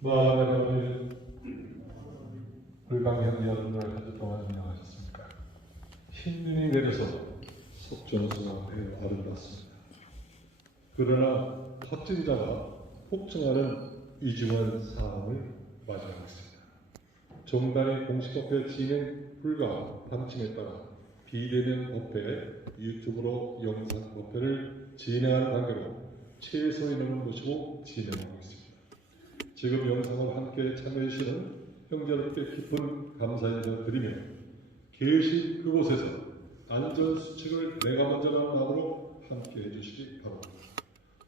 마음의 불광형 여러분들 한 주 동안 안녕하셨습니까? 흰눈이 내려서 속전수가 매우 아름답습니다. 그러나 멋진 자가 폭증하는 이중한 상황을 맞이하고 있습니다. 종단의 공식 법회 진행 불가 방침에 따라 비대면 법회 유튜브로 영상 법회를 진행하는 관계로 최소 인원을 모시고 진행하고 있습니다. 지금 영상을 함께 참여해주시는 형제들께 깊은 감사 인사 드리며 계신 그곳에서 안전수칙을 내가 먼저라는 마음으로 함께 해주시기 바랍니다.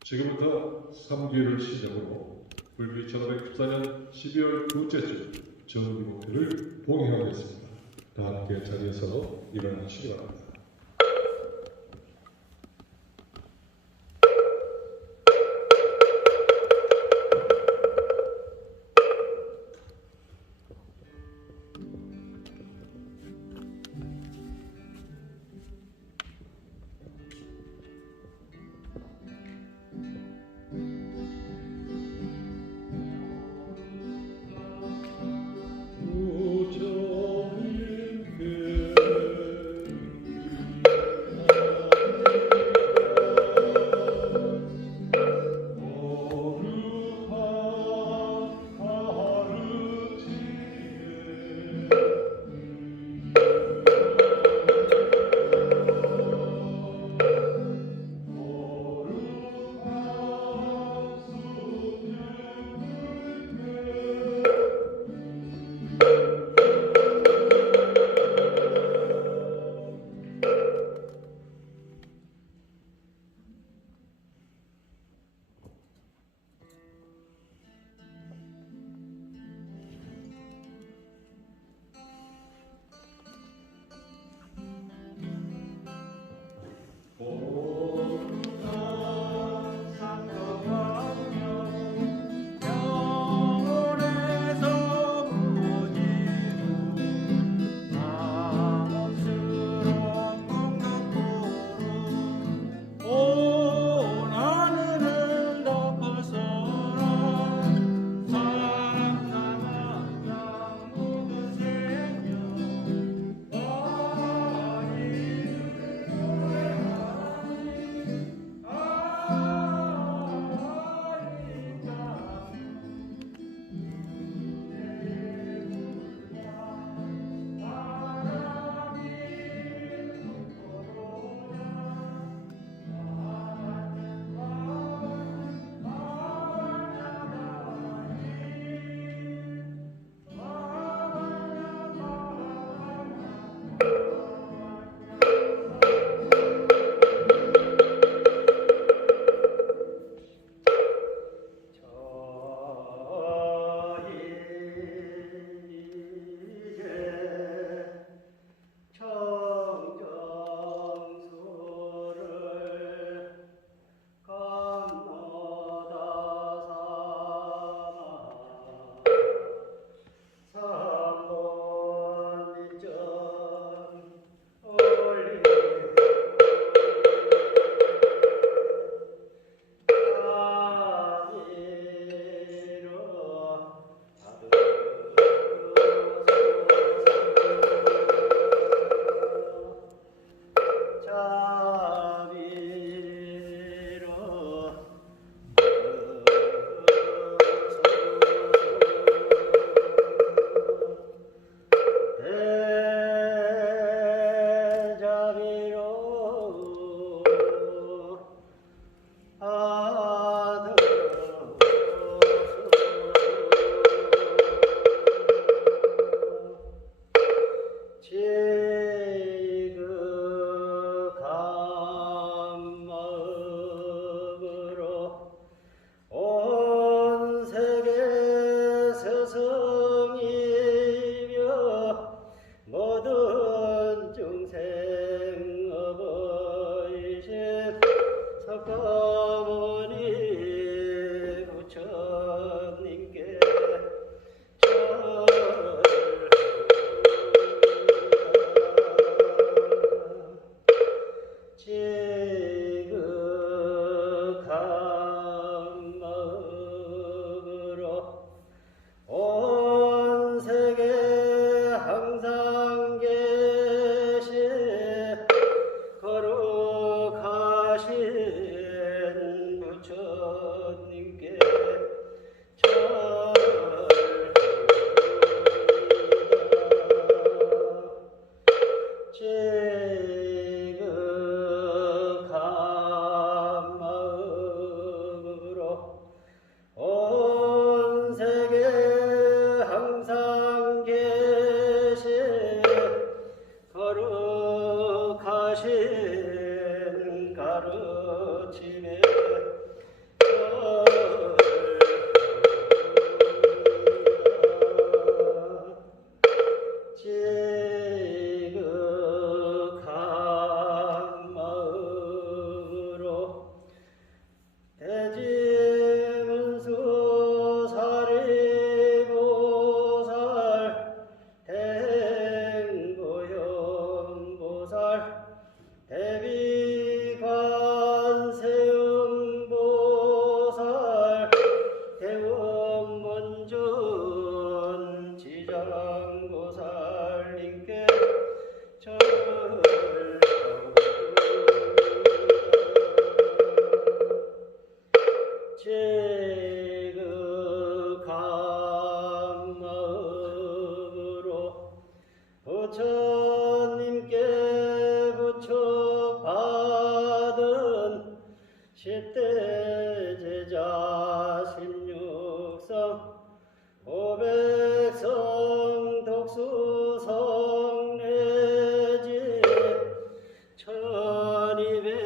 지금부터 3기를 시작으로 불교 1594년 12월 둘째 주 정기 목표를 봉행하겠습니다. 다 함께 자리에서 일어나시기 바랍니다. 성이며 모든 중생 어버이신 석가모니 부처님께 지극한 마음으로 온 세계 항상 계신 거룩하신 부처님께 지극한 마음으로 온 세계 항상 계신 거룩하신 가르침에 지극한 마음으로 대지문수 사리보살 대행보영보살 대비관세음보살 대원문준 지장보살님께 지극한 마음으로 부처님께 부처받은 10대 제자 16성 500성 독수성 내지 1200을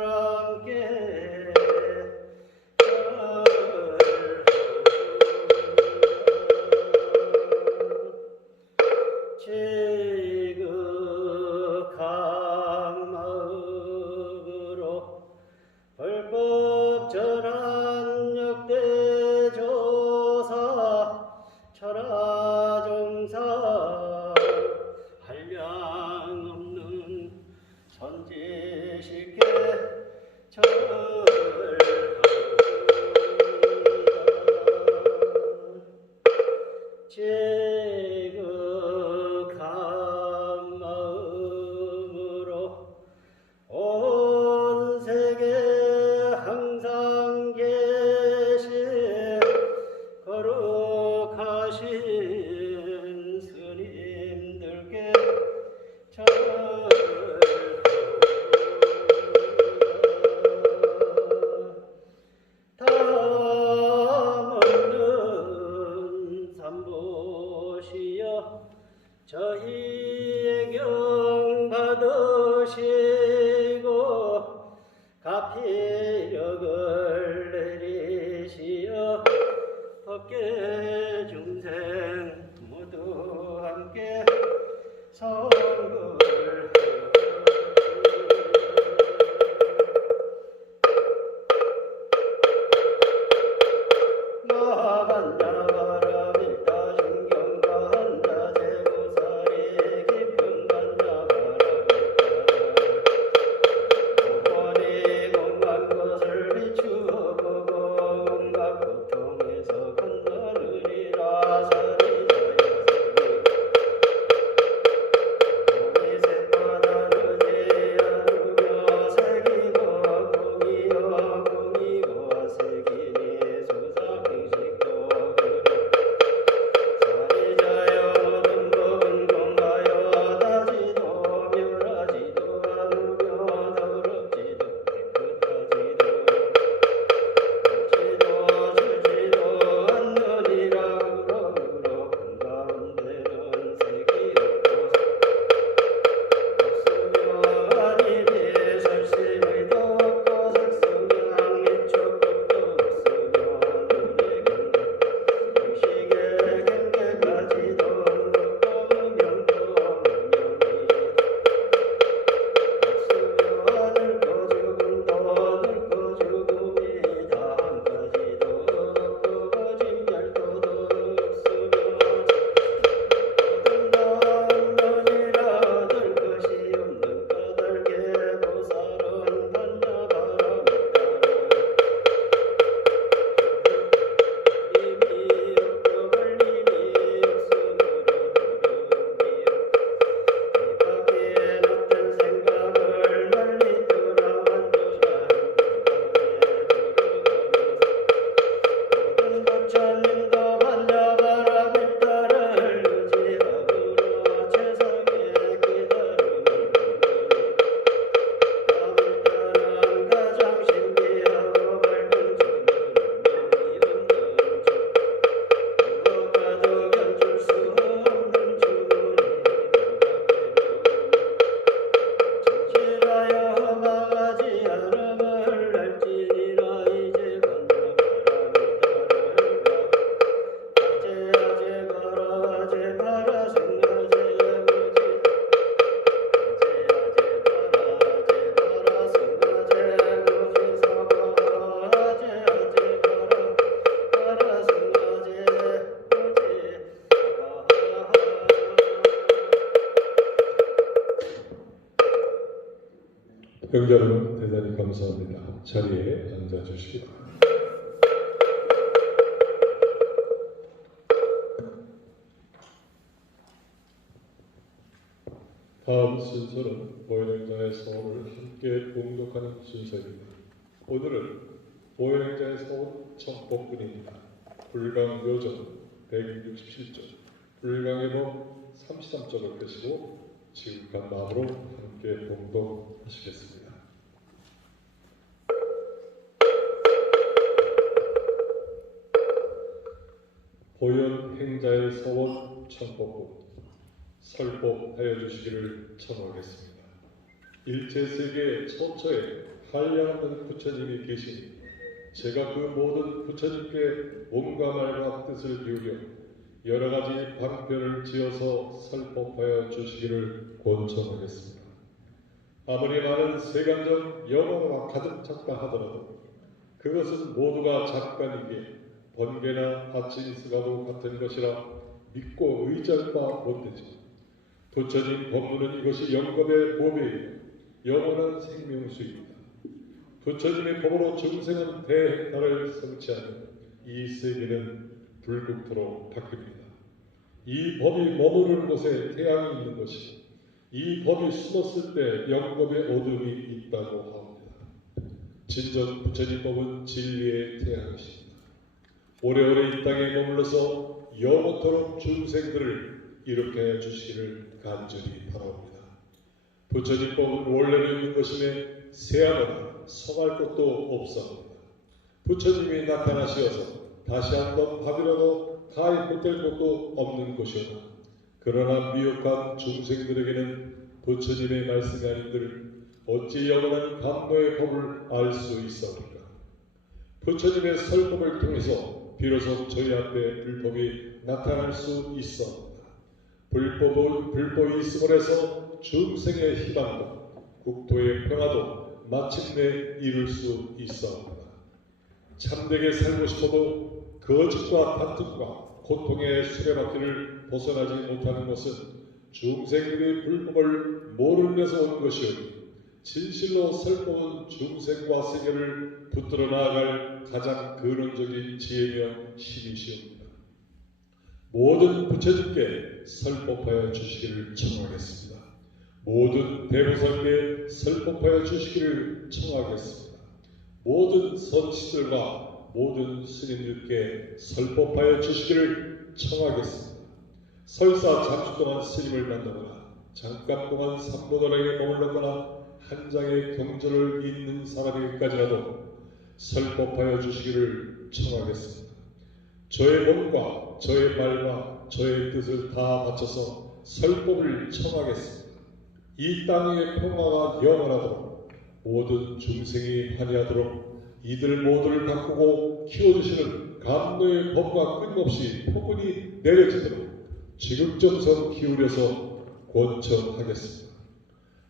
함께 지극한 마음으로 불법 전한 역대조사 천하종사 한량없는 선지식계 지극한 마음으로 온 세계 항상 계신 거룩하신 스님들께 담없는 삼보 형제 여러분 대단히 감사합니다. 자리에 앉아주시기 바랍니다. 다음 순서는 보혜행자의 서원을 함께 봉독하는 순서입니다. 오늘은 보혜행자의 서원 첫 복근입니다. 불강묘전 167쪽, 불강의범 33쪽을 펴시고 지극한 마음으로 함께 봉독하시겠습니다. 보현행자의 서원 첫 복근 설법하여 주시기를 청하겠습니다. 일체세계 처처에 한량없는 부처님이 계시니 제가 그 모든 부처님께 몸과 말과 뜻을 기울여 여러 가지 방편을 지어서 설법하여 주시기를 권청하겠습니다. 아무리 많은 세간적 영어가 가득 찼다 하더라도 그것은 모두가 작간이기에 번개나 아침스가도 같은 것이라 믿고 의지할 바 못되지. 부처님 법문은 이것이 영겁의 보배이며 영원한 생명수입니다. 부처님의 법으로 중생은 대행사를 성취하며 이 세계는 불국토로 바뀝니다. 이 법이 머무르는 곳에 태양이 있는 것이 이 법이 숨었을 때 영겁의 어둠이 있다고 합니다. 진정 부처님 법은 진리의 태양이십니다. 오래오래 이 땅에 머물러서 영원토록 중생들을 일으켜 주시기를 간절히 바라옵니다. 부처님 법은 원래는 있는 것임에 세하거나 성할 것도 없사옵니다. 부처님이 나타나시어서 다시 한번 밥이라도 가히 못될 것도 없는 것이오나 그러나 미혹한 중생들에게는 부처님의 말씀이 아닌들 어찌 영원한 감노의 법을 알 수 있사옵니까? 부처님의 설법을 통해서 비로소 저희 앞에 불법이 나타날 수 있사옵니다. 불법이 있음을 해서 중생의 희망과 국토의 평화도 마침내 이룰 수 있사옵니다. 참되게 살고 싶어도 거짓과 다툼과 고통의 수레바퀴를 벗어나지 못하는 것은 중생들의 불법을 모르면서 온 것이오니 진실로 설법은 중생과 세계를 붙들어 나아갈 가장 근원적인 지혜며 신이시옵니다. 모든 부처님께 설법하여 주시기를 청하겠습니다. 모든 대보살께 설법하여 주시기를 청하겠습니다. 모든 선시들과 모든 스님들께 설법하여 주시기를 청하겠습니다. 설사 잠시 동안 스님을 만나거나 잠깐 동안 삼보도락에 머물렀거나 한 장의 경전을 읽는 사람에게까지라도 설법하여 주시기를 청하겠습니다. 저의 몸과 저의 말과 저의 뜻을 다 바쳐서 설법을 청하겠습니다. 이 땅의 평화가 영원하도록 모든 중생이 환희하도록 이들 모두를 가꾸고 키워주시는 감노의 법과 끊임없이 폭군이 내려지도록 지극정성 기울여서 권청하겠습니다.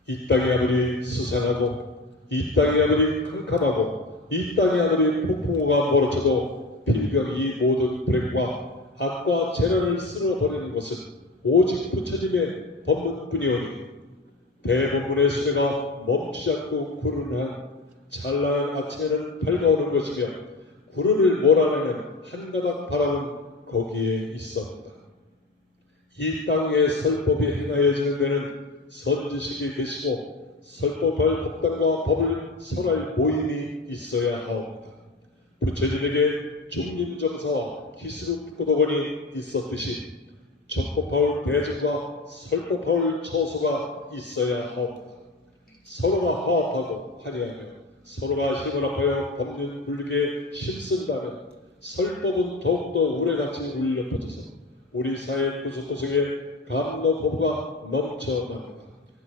이 땅이 아무리 수상하고 이 땅이 아무리 캄캄하고 이 땅이 아무리 폭풍우가 몰아쳐도 필경 이 모든 불행과 악과 재난을 쓸어버리는 것은 오직 부처님의 법문뿐이오니 대법문의 수레가 멈추지 않고 구르는 한 찬란한 아침에는 밝아오는 것이며 구름을 몰아내는 한가닥 바람은 거기에 있었다. 이 땅에 설법이 행하여지는 데는 선지식이 계시고 설법할 법당과 법을 설할 모임이 있어야 하옵니다. 부처님에게 중림정사와 기스룹 고도원이 있었듯이 적법하올 대중과 설법하올 처소가 있어야 하옵니다. 서로가 화합하고 환희하며 서로가 힘을 합하여 법륜 불리게 힘쓴다면 설법은 더욱더 우레같이 울려 퍼져서 우리 사회 구석구석에 감노법과 넘쳐납니다.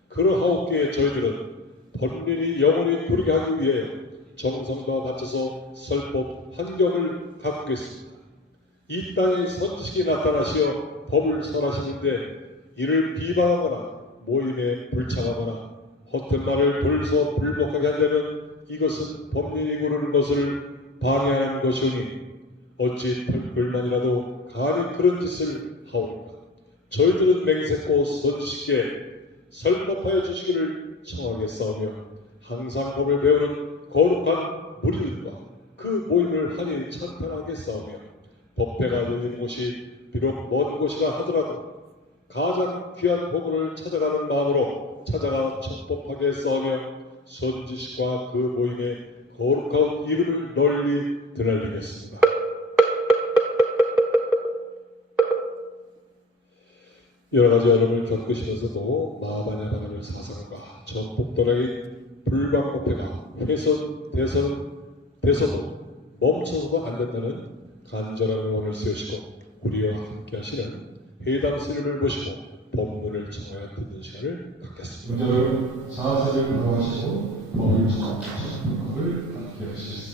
그러하옵기에 저희들은 법륜이 영원히 구르게 하기 위해 정성과 바쳐서 설법 환경을 가꾸겠습니다. 이 땅에 선지식이 나타나시어 법을 설하시는데 이를 비방하거나 모임에 불창하거나 허튼 말을 돌서 불복하게 하려면 이것은 법륜이 구르는 것을 방해하는 것이오니 어찌 불만이라도 감히 그런 짓을 하옵니까? 저희들은 맹세코 선지식께 설법하여 주시기를 청하겠사오며 항상 법을 배우는 거룩한 무리들과 그 모임을 하니 찬탄하겠사오며 법회가 열린 곳이 비록 먼 곳이라 하더라도 가장 귀한 보물을 찾아가는 마음으로 찾아가 천법하게 싸우며 선지식과 그 모임의 거룩한 이름을 널리 드날리겠습니다. 여러 가지 어려움을 겪으시면서도 마하바냐 바람의 사상과 전폭도라의 불광법회가 대선 멈춰서도 안 된다는 간절한 응원을 세우시고 우리와 함께 하시는 회담 스님을 모시고 법문을 청하여 듣는 시간을 갖겠습니다. 먼저 여러분 자세를 변화하시고 법을 청하시는 법을 함께 하시겠습니다.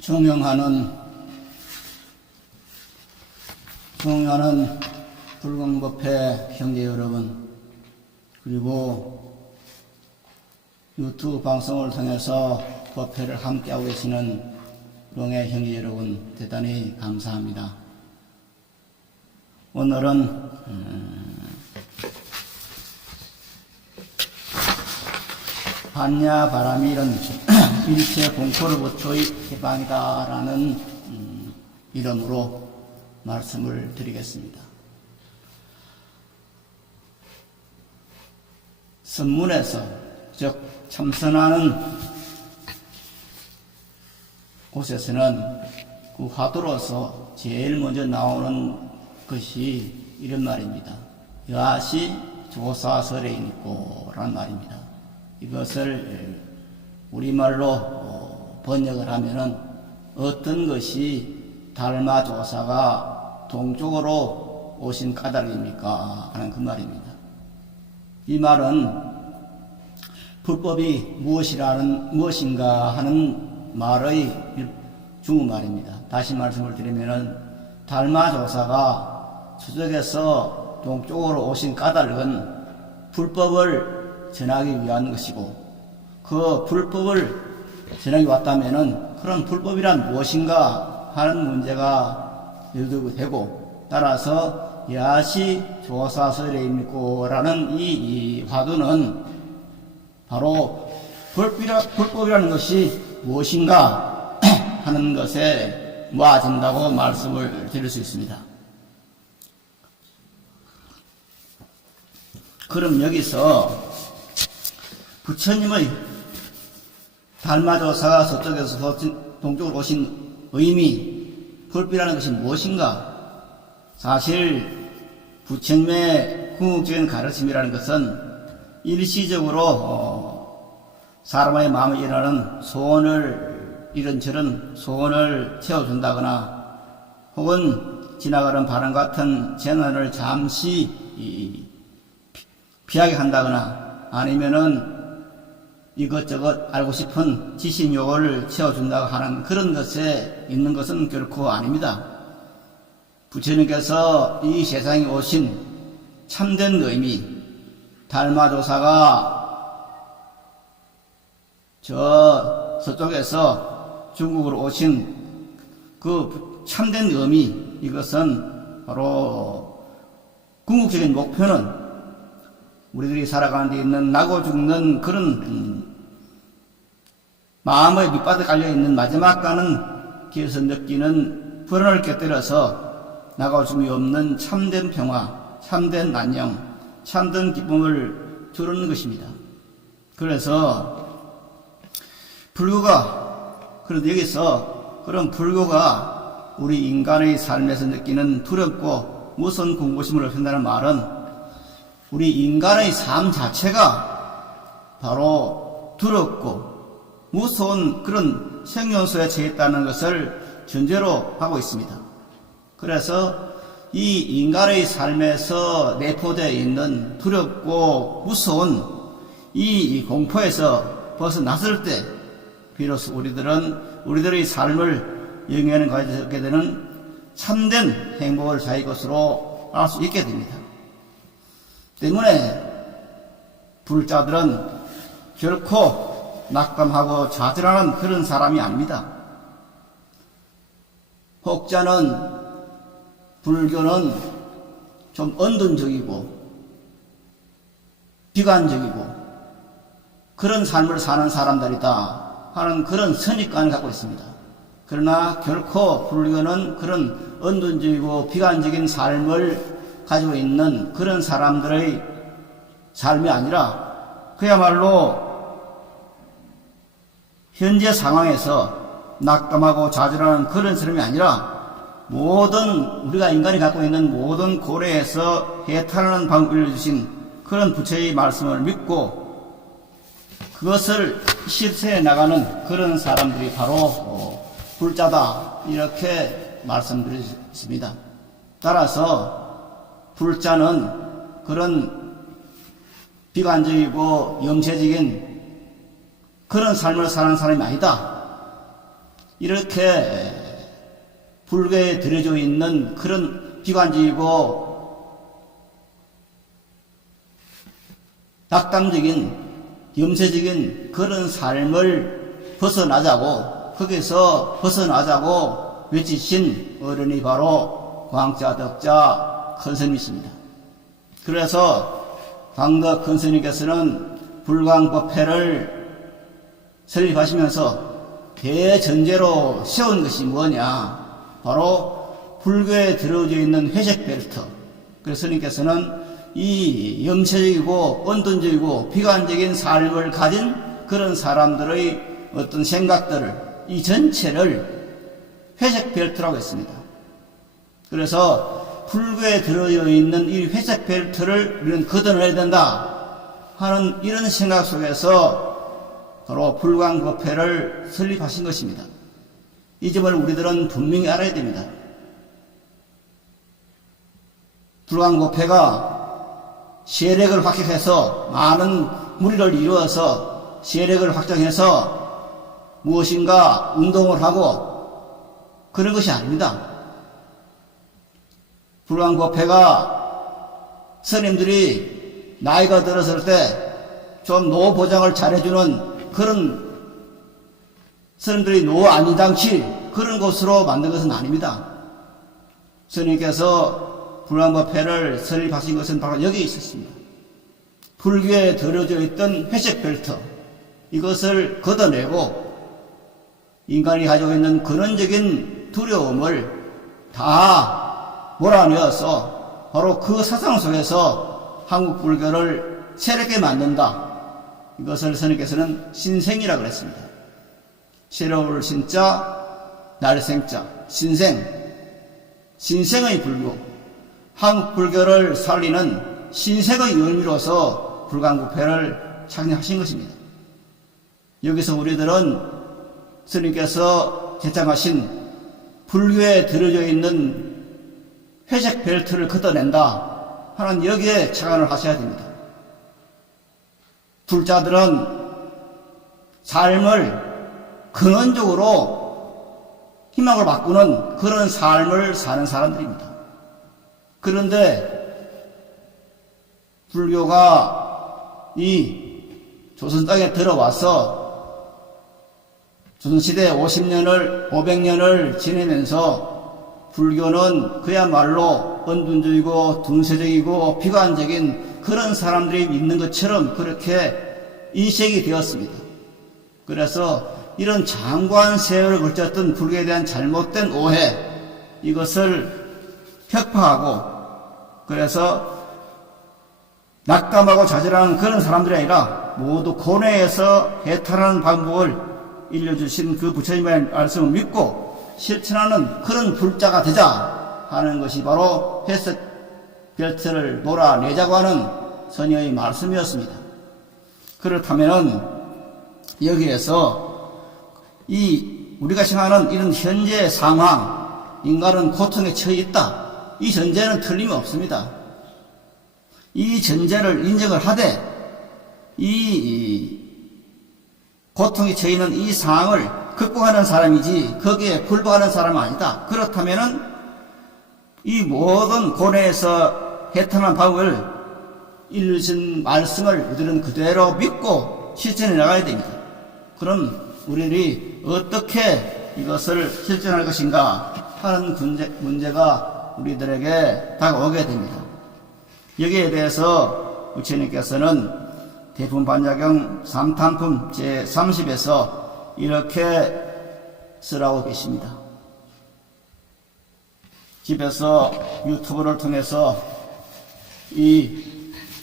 존경하는 불광법회 형제 여러분, 그리고 유튜브 방송을 통해서 법회를 함께하고 계시는 롱의 형제 여러분, 대단히 감사합니다. 오늘은 반야 바람이 이런 일체 공포로부터의 해방이다라는 이름으로 말씀을 드리겠습니다. 선문에서, 즉 참선하는 곳에서는 그 화두로서 제일 먼저 나오는 것이 이런 말입니다. 야시 조사설에 있고 라는 말입니다. 이것을 우리말로 번역을 하면은 어떤 것이 달마조사가 동쪽으로 오신 까닭입니까? 하는 그 말입니다. 이 말은 불법이 무엇인가 하는 말의 중국말입니다. 다시 말씀을 드리면은 달마조사가 서쪽에서 동쪽으로 오신 까닭은 불법을 전하기 위한 것이고, 그 불법을 전하기 왔다면은 그런 불법이란 무엇인가 하는 문제가 열두고, 따라서 야시 조사설레임니고라는 이 화두는 바로 불법이라는 것이 무엇인가 하는 것에 모아진다고 말씀을 드릴 수 있습니다. 그럼 여기서 부처님의 달마조사가 서쪽에서 동쪽으로 오신 의미, 불법이라는 것이 무엇인가? 사실 부처님의 궁극적인 가르침이라는 것은 일시적으로 사람의 마음에 일어나는 소원을, 이런저런 소원을 채워준다거나, 혹은 지나가는 바람 같은 재난을 잠시 피하게 한다거나, 아니면은 이것저것 알고 싶은 지식욕을 채워준다고 하는 그런 것에 있는 것은 결코 아닙니다. 부처님께서 이 세상에 오신 참된 의미, 달마조사가 저 서쪽에서 중국으로 오신 그 참된 의미, 이것은 바로 궁극적인 목표는 우리들이 살아가는 데 있는 나고 죽는 그런 마음의 밑바닥에 깔려있는 마지막 가는 길에서 느끼는 불안을 곁들여서 나고 죽음이 없는 참된 평화, 참된 안녕, 참된 기쁨을 주는 것입니다. 그래서 그런데 여기서 그런 불교가 우리 인간의 삶에서 느끼는 두렵고 무서운 공고심을 없앤다는 말은 우리 인간의 삶 자체가 바로 두렵고 무서운 그런 생연소에 처했다는 것을 전제로 하고 있습니다. 그래서 이 인간의 삶에서 내포되어 있는 두렵고 무서운 이 공포에서 벗어났을 때 비로소 우리들의 삶을 영위하는 가지게 되는 참된 행복을 자기 것으로 알 수 있게 됩니다. 때문에 불자들은 결코 낙담하고 좌절하는 그런 사람이 아닙니다. 혹자는 불교는 좀 언둔적이고 비관적이고 그런 삶을 사는 사람들이다 하는 그런 선입관을 갖고 있습니다. 그러나 결코 불교는 그런 언둔적이고 비관적인 삶을 가지고 있는 그런 사람들의 삶이 아니라 그야말로 현재 상황에서 낙담하고 좌절하는 그런 사람이 아니라 우리가 인간이 갖고 있는 모든 고래에서 해탈하는 방법을 알려주신 그런 부처의 말씀을 믿고 그것을 실천해 나가는 그런 사람들이 바로 불자다, 이렇게 말씀드렸습니다. 따라서 불자는 그런 비관적이고 염세적인 그런 삶을 사는 사람이 아니다, 이렇게 불교에 들여져 있는 그런 비관적이고 낙담적인 염세적인 그런 삶을 벗어나자고, 거기서 벗어나자고 외치신 어른이 바로 광자 덕자 큰스님이십니다. 그래서 광덕 큰스님께서는 불광법회를 설립하시면서 대전제로 세운 것이 뭐냐, 바로 불교에 들어져 있는 회색벨트. 그래서 스님께서는 이 염세적이고 언둔적이고 비관적인 삶을 가진 그런 사람들의 어떤 생각들을, 이 전체를 회색벨트라고 했습니다. 그래서 불교에 들어져 있는 이 회색벨트를 우리는 걷어내야 된다 하는 이런 생각 속에서 바로 불광법회를 설립하신 것입니다. 이 점을 우리들은 분명히 알아야 됩니다. 불광법회가 세력을 확장해서 많은 무리를 이루어서 세력을 확장해서 무엇인가 운동을 하고 그런 것이 아닙니다. 불광법회가 스님들이 나이가 들었을 때 좀 노후 보장을 잘해주는 그런 스님들이 노후 안전장치 그런 곳으로 만든 것은 아닙니다. 스님께서 불광법회를 설립하신 것은 바로 여기에 있었습니다. 불교에 들어져 있던 회색 벨트 이것을 걷어내고 인간이 가지고 있는 근원적인 두려움을 다 몰아내어서 바로 그 사상 속에서 한국 불교를 새롭게 만든다. 이것을 스님께서는 신생이라고 그랬습니다. 새로울 신자, 날생자, 신생의 불교, 한국 불교를 살리는 신생의 의미로서 불광법회를 창립하신 것입니다. 여기서 우리들은 스님께서 제창하신 불교에 들어져 있는 회색 벨트를 걷어낸다 하는 여기에 착안을 하셔야 됩니다. 불자들은 삶을 근원적으로 희망을 바꾸는 그런 삶을 사는 사람들입니다. 그런데 불교가 이 조선 땅에 들어와서 조선시대 500년을 지내면서 불교는 그야말로 은둔적이고 둔세적이고 비관적인 그런 사람들이 믿는 것처럼 그렇게 인식이 되었습니다. 그래서 이런 장관 세월을 걸쳤던 불교에 대한 잘못된 오해 이것을 혁파하고 그래서 낙담하고 좌절하는 그런 사람들이 아니라 모두 고뇌에서 해탈하는 방법을 일러주신 그 부처님의 말씀을 믿고 실천하는 그런 불자가 되자 하는 것이 바로 회색 벨트를 몰아내자고 하는 선녀의 말씀이었습니다. 그렇다면 여기에서 우리가 생각하는 이런 현재 상황, 인간은 고통에 처해 있다. 이 전제는 틀림없습니다. 이 전제를 인정을 하되 이 고통에 처해 있는 이 상황을 극복하는 사람이지 거기에 굴복하는 사람은 아니다. 그렇다면은 이 모든 고뇌에서 해탈한 방법을 일루신 말씀을 우리는 그대로 믿고 실천해 나가야 됩니다. 그럼 우리들이 어떻게 이것을 실천할 것인가 하는 문제가 우리들에게 다가오게 됩니다. 여기에 대해서 부처님께서는 대품반야경 3탄품 제30에서 이렇게 쓰라고 계십니다. 집에서 유튜브를 통해서 이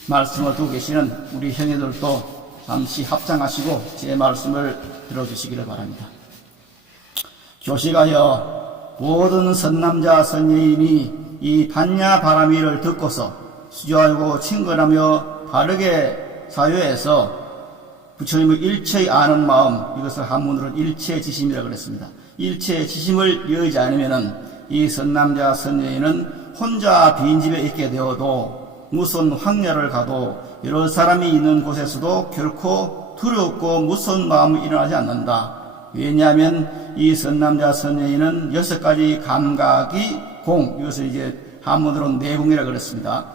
말씀을 듣고 계시는 우리 형제들도 잠시 합장하시고 제 말씀을 들어주시기를 바랍니다. 교식하여 모든 선남자 선여인이 이 반야 바라미를 듣고서 수조하고 친근하며 바르게 사유해서 부처님의 일체의 아는 마음, 이것을 한문으로는 일체의 지심이라고 그랬습니다. 일체의 지심을 이어지 않으면은 이 선남자 선여인은 혼자 빈집에 있게 되어도 무슨 황야를 가도 여러 사람이 있는 곳에서도 결코 두렵고 무서운 마음이 일어나지 않는다. 왜냐하면 이 선남자 선여인은 6가지 감각이 공, 이것을 이제 한문으로는 내공이라고 그랬습니다.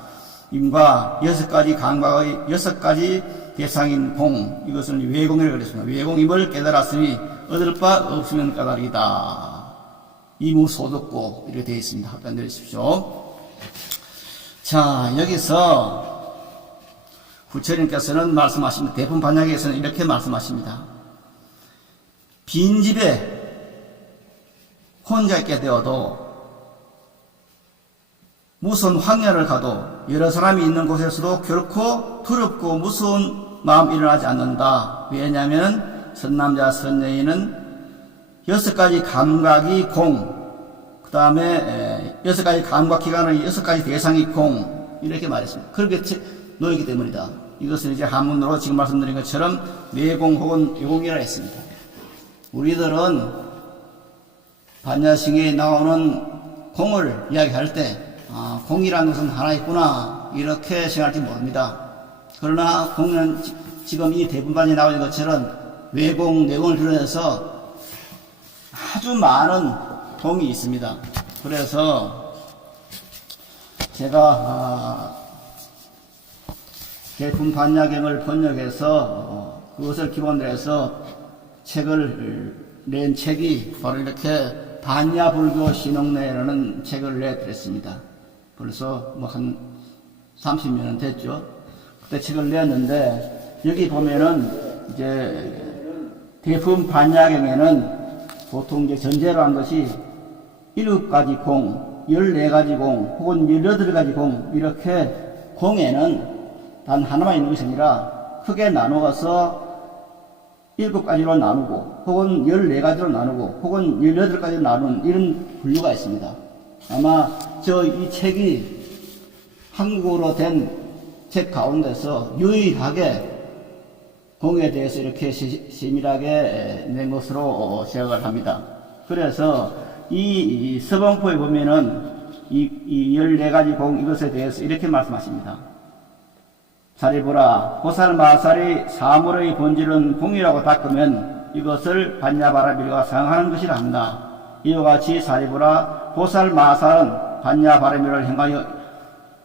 임과 6가지 감각의 6가지 대상인 공, 이것은 외공이라고 그랬습니다. 외공임을 깨달았으니 얻을 바 없으면 까닭이다. 이무소득고 이렇게 되어 있습니다. 답변 내리십시오. 자, 여기서 부처님께서는 말씀하십니다. 대품반야경에서는 이렇게 말씀하십니다. 빈집에 혼자 있게 되어도 무슨 황야를 가도 여러 사람이 있는 곳에서도 결코 두렵고 무서운 마음 일어나지 않는다. 왜냐하면 선남자 선여인은 6가지 감각이 공, 그 다음에 6가지 감각기관의 6가지 대상이 공, 이렇게 말했습니다. 그렇게 놓이기 때문이다. 이것을 이제 한문으로 지금 말씀드린 것처럼 외공 혹은 외공이라 했습니다. 우리들은 반야싱에 나오는 공을 이야기할 때 공이라는 것은 하나 있구나 이렇게 생각할지 모릅니다. 그러나 공은 지금 이 대분반에 나오는 것처럼 외공, 내공을 드러내서 아주 많은 공이 있습니다. 그래서 제가 대분반야경을 번역해서 그것을 기본으로 해서 책을 낸 책이 바로 이렇게 반야불교 신흥내라는 책을 내드렸습니다. 벌써 뭐 한 30년은 됐죠. 그때 책을 내었는데 여기 보면은 이제 대품 반야경에는 보통 이제 전제로 한 것이 7가지 공, 14가지 공, 혹은 18가지 공, 이렇게 공에는 단 하나만 있는 것이 아니라 크게 나누어서 7가지로 나누고, 혹은 14가지로 나누고, 혹은 18가지로 나누는 이런 분류가 있습니다. 아마 이 책이 한국어로 된 책 가운데서 유일하게 공에 대해서 이렇게 세밀하게 낸 것으로 생각을 합니다. 그래서 이 서범포에 보면은 이 14가지 공 이것에 대해서 이렇게 말씀하십니다. 잘 보라, 보살마살이 사물의 본질은 공이라고 닦으면 이것을 반야바라밀과 상하는 것이라 합니다. 이와 같이 잘 보라, 보살마살은 반야바라밀을 행하여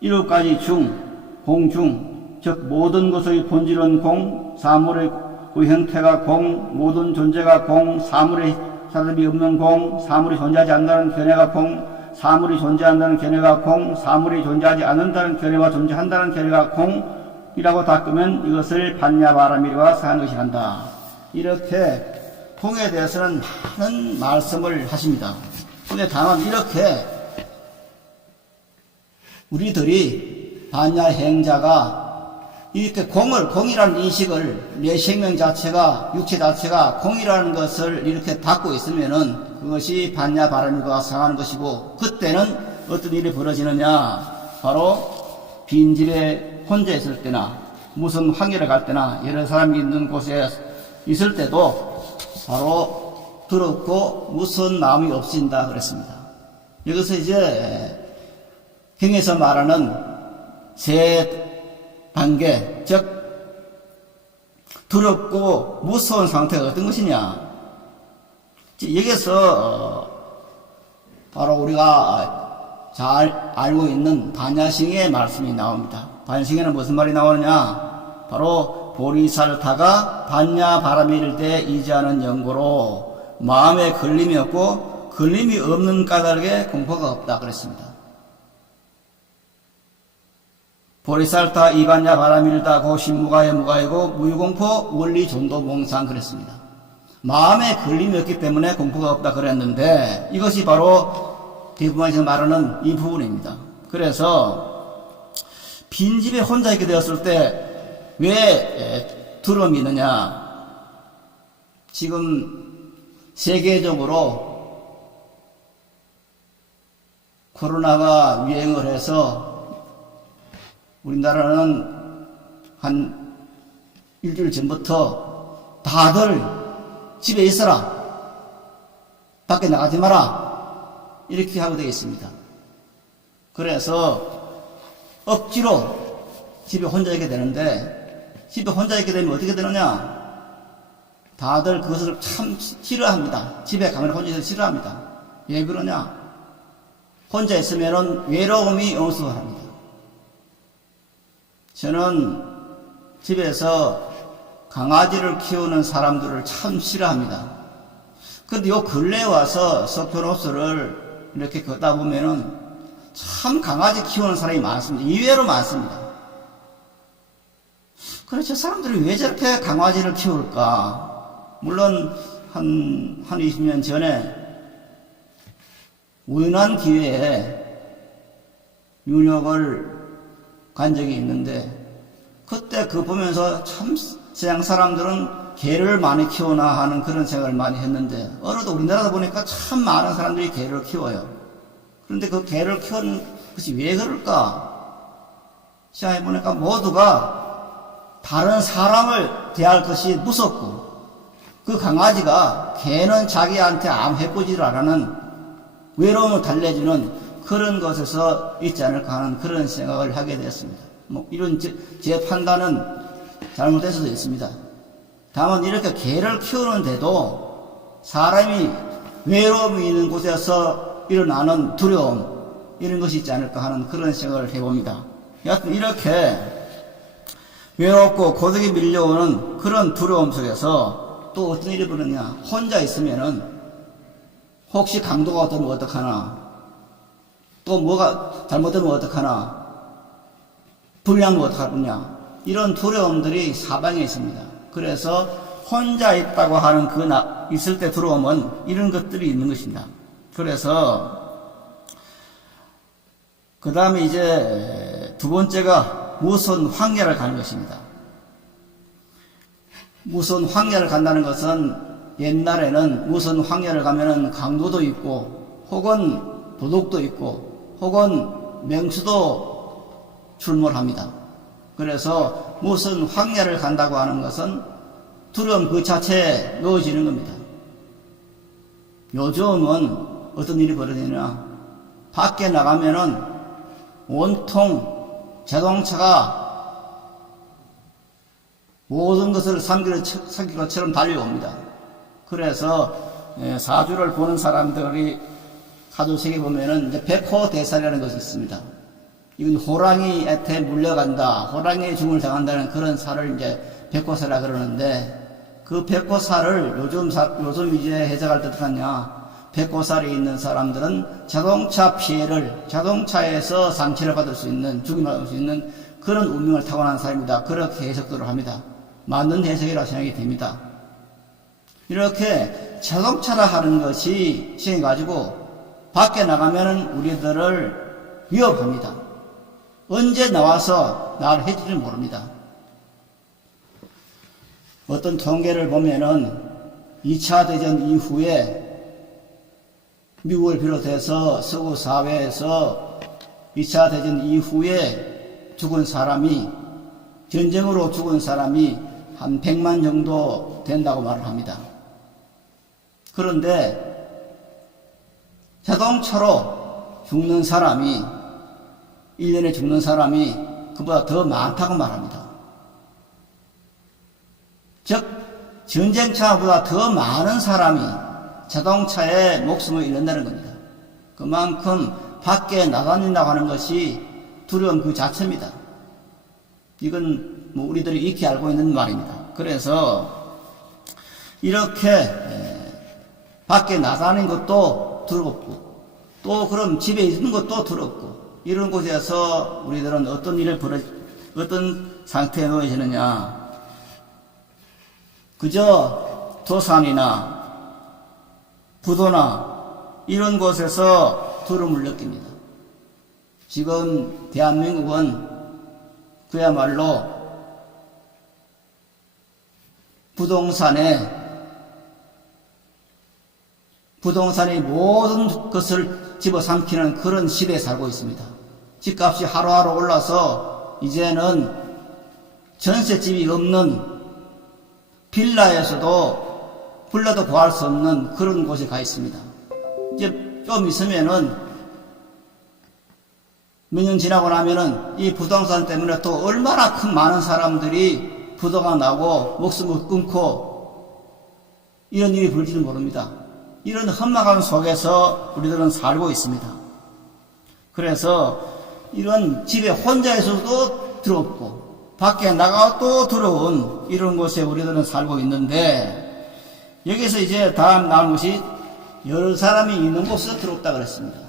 7가지 중, 공중, 즉 모든 것의 본질은 공, 사물의 그 형태가 공, 모든 존재가 공, 사물의 사람이 없는 공, 사물이 존재하지 않는다는 견해가 공, 사물이 존재한다는 견해가 공, 사물이 존재하지 않는다는 견해와 존재한다는 견해가 공이라고 닦으면 이것을 반야바라밀과 상한 것이 한다. 이렇게 공에 대해서는 많은 말씀을 하십니다. 그런데 다만 이렇게 우리들이 반야행자가 이렇게 공이라는 인식을, 내 생명 자체가, 육체 자체가 공이라는 것을 이렇게 닫고 있으면은 그것이 반야바라밀과 상하는 것이고, 그때는 어떤 일이 벌어지느냐, 바로 빈집에 혼자 있을 때나 무슨 황야를 갈 때나 여러 사람이 있는 곳에 있을 때도 바로 더럽고 무서운 마음이 없어진다 그랬습니다. 여기서 이제 경에서 말하는 세 단계, 즉 두렵고 무서운 상태가 어떤 것이냐, 여기서 바로 우리가 잘 알고 있는 반야싱의 말씀이 나옵니다. 반야싱에는 무슨 말이 나오느냐, 바로 보리살타가 반야바라밀대 이지하는 연고로 마음에 걸림이 없고 걸림이 없는 까닭에 공포가 없다 그랬습니다. 보리살타 이반야바라밀다 고신무가에 무가이고 무유공포 원리존도 몽상 그랬습니다. 마음에 걸림이 없기 때문에 공포가 없다 그랬는데 이것이 바로 대부분에서 말하는 이 부분입니다. 그래서 빈집에 혼자 있게 되었을 때 왜 두려움이 있느냐, 지금 세계적으로 코로나가 유행을 해서 우리나라는 한 일주일 전부터 다들 집에 있어라, 밖에 나가지 마라, 이렇게 하고 되겠습니다. 그래서 억지로 집에 혼자 있게 되는데, 집에 혼자 있게 되면 어떻게 되느냐, 다들 그것을 참 싫어합니다. 집에 가면 혼자 있어서 싫어합니다. 왜 그러냐, 혼자 있으면 외로움이 엄습합니다. 저는 집에서 강아지를 키우는 사람들을 참 싫어합니다. 그런데 요 근래에 와서 석촌호수를 이렇게 걷다 보면은 참 강아지 키우는 사람이 많습니다. 의외로 많습니다. 그래서 사람들이 왜 저렇게 강아지를 키울까? 물론 한 20년 전에 우연한 기회에 유력을 간 적이 있는데, 그때 그거 보면서 참 서양 사람들은 개를 많이 키우나 하는 그런 생각을 많이 했는데, 어느덧 우리나라다 보니까 참 많은 사람들이 개를 키워요. 그런데 그 개를 키우는 것이 왜 그럴까? 생각해보니까 모두가 다른 사람을 대할 것이 무섭고, 그 강아지가 개는 자기한테 아무 해코지를 안 하는 외로움을 달래주는 그런 것에서 있지 않을까 하는 그런 생각을 하게 되었습니다. 이런 제 판단은 잘못될 수도 있습니다. 다만 이렇게 개를 키우는데도 사람이 외로움이 있는 곳에서 일어나는 두려움, 이런 것이 있지 않을까 하는 그런 생각을 해봅니다. 여하튼 이렇게 외롭고 고독이 밀려오는 그런 두려움 속에서 또 어떤 일이 벌어지냐. 혼자 있으면은 혹시 강도가 되면 어떡하나, 또 뭐가 잘못되면 어떡하나, 불리하면 어떡하느냐, 이런 두려움들이 사방에 있습니다. 그래서 혼자 있다고 하는 있을 때 두려움은 이런 것들이 있는 것입니다. 그래서 그 다음에 이제 두 번째가 무서운 황야를 가는 것입니다. 무서운 황야를 간다는 것은 옛날에는 무서운 황야를 가면은 강도도 있고 혹은 도둑도 있고 혹은 맹수도 출몰합니다. 그래서 무슨 황야를 간다고 하는 것은 두려움 그 자체에 넣어지는 겁니다. 요즘은 어떤 일이 벌어지냐. 밖에 나가면은 온통 자동차가 모든 것을 삼키로처럼 달려옵니다. 그래서 사주를 보는 사람들이 사주책에 보면은 이제 백호대살이라는 것이 있습니다. 이건 호랑이한테 물려간다, 호랑이의 죽음을 당한다는 그런 살을 이제 백호사라 그러는데, 그 백호사를 요즘 이제 해석할 때 어떡하냐. 백호살이 있는 사람들은 자동차 피해를, 자동차에서 상처를 받을 수 있는, 죽임을 받을 수 있는 그런 운명을 타고난 사람이다. 그렇게 해석들을 합니다. 맞는 해석이라고 생각이 됩니다. 이렇게 자동차라 하는 것이 생겨가지고 밖에 나가면은 우리들을 위협합니다. 언제 나와서 나를 해칠지 모릅니다. 어떤 통계를 보면은 2차 대전 이후에 미국을 비롯해서 서구 사회에서 2차 대전 이후에 죽은 사람이, 전쟁으로 죽은 사람이 한 100만 정도 된다고 말을 합니다. 그런데 자동차로 죽는 사람이, 1년에 죽는 사람이 그보다 더 많다고 말합니다. 즉 전쟁차보다 더 많은 사람이 자동차에 목숨을 잃는다는 겁니다. 그만큼 밖에 나다닌다고 하는 것이 두려움 그 자체입니다. 이건 우리들이 익히 알고 있는 말입니다. 그래서 이렇게 밖에 나다니는 것도 두렵고, 또 그럼 집에 있는 것도 두렵고, 이런 곳에서 우리들은 어떤 상태에 놓여지느냐. 그저 도산이나 부도나 이런 곳에서 두려움을 느낍니다. 지금 대한민국은 그야말로 부동산이 모든 것을 집어삼키는 그런 시대에 살고 있습니다. 집값이 하루하루 올라서 이제는 전셋집이 없는 빌라에서도 불러도 구할 수 없는 그런 곳에 가 있습니다. 이제 좀 있으면은 몇 년 지나고 나면은 이 부동산 때문에 또 얼마나 큰 많은 사람들이 부도가 나고 목숨을 끊고 이런 일이 벌어질지 모릅니다. 이런 험악한 속에서 우리들은 살고 있습니다. 그래서 이런 집에 혼자 있어도 두렵고 밖에 나가도 두려운 이런 곳에 우리들은 살고 있는데, 여기서 이제 다음 나온 것이 여러 사람이 있는 곳에서 두렵다 그랬습니다.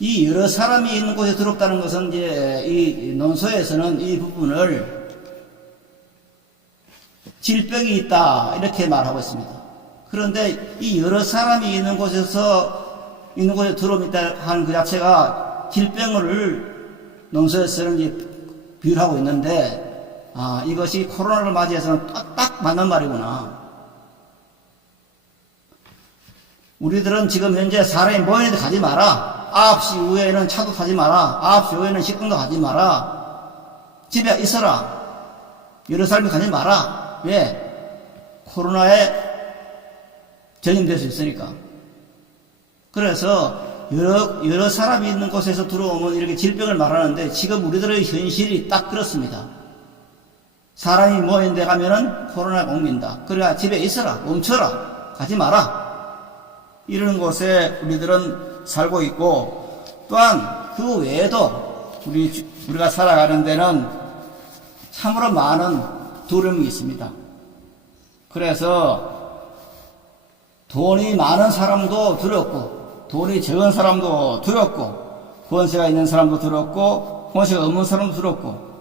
이 여러 사람이 있는 곳에 두렵다는 것은 이제 이 논서에서는 이 부분을 질병이 있다 이렇게 말하고 있습니다. 그런데 이 여러 사람이 있는 곳에 두려움이 있다 하는 그 자체가 질병을 논서에서는 이제 비유하고 있는데, 이것이 코로나를 맞이해서는 딱 맞는 말이구나. 우리들은 지금 현재 사람이 모이는데 가지 마라. 9시 이후에는 차도 타지 마라. 9시 이후에는 식당도 가지 마라. 집에 있어라. 여러 사람이 가지 마라. 왜? 코로나에 전염될 수 있으니까. 그래서 여러 사람이 있는 곳에서 들어오면 이렇게 질병을 말하는데 지금 우리들의 현실이 딱 그렇습니다. 사람이 모인 데 가면은 코로나가 옮긴다. 그러니까 집에 있어라. 멈춰라. 가지 마라. 이런 곳에 우리들은 살고 있고, 또한 그 외에도 우리가 살아가는 데는 참으로 많은 두려움이 있습니다. 그래서 돈이 많은 사람도 두렵고, 돈이 적은 사람도 두렵고, 권세가 있는 사람도 두렵고, 권세가 없는 사람도 두렵고,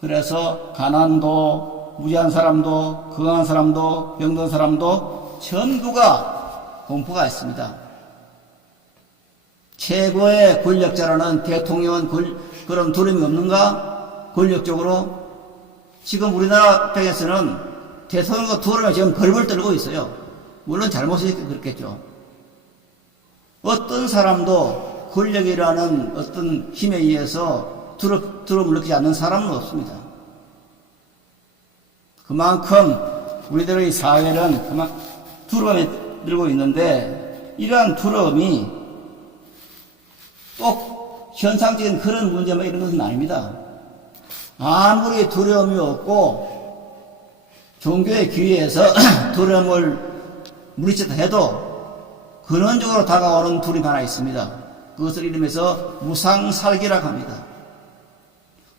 그래서 가난도, 무지한 사람도, 건강한 사람도, 병든 사람도 전부가 공포가 있습니다. 최고의 권력자라는 대통령은 그런 두려움이 없는가? 권력적으로? 지금 우리나라 입장에서는 대통령과 두려움이 지금 벌벌 떨고 있어요. 물론 잘못이 그렇겠죠. 어떤 사람도 권력이라는 어떤 힘에 의해서 두려움을 느끼지 않는 사람은 없습니다. 그만큼 우리들의 사회는 두려움에 들고 있는데, 이러한 두려움이 꼭 현상적인 그런 문제만 이런 것은 아닙니다. 아무리 두려움이 없고 종교의 기회에서 두려움을 물리쳤다 해도 근원적으로 다가오는 두려움이 하나 있습니다. 그것을 이름해서 무상살기라고 합니다.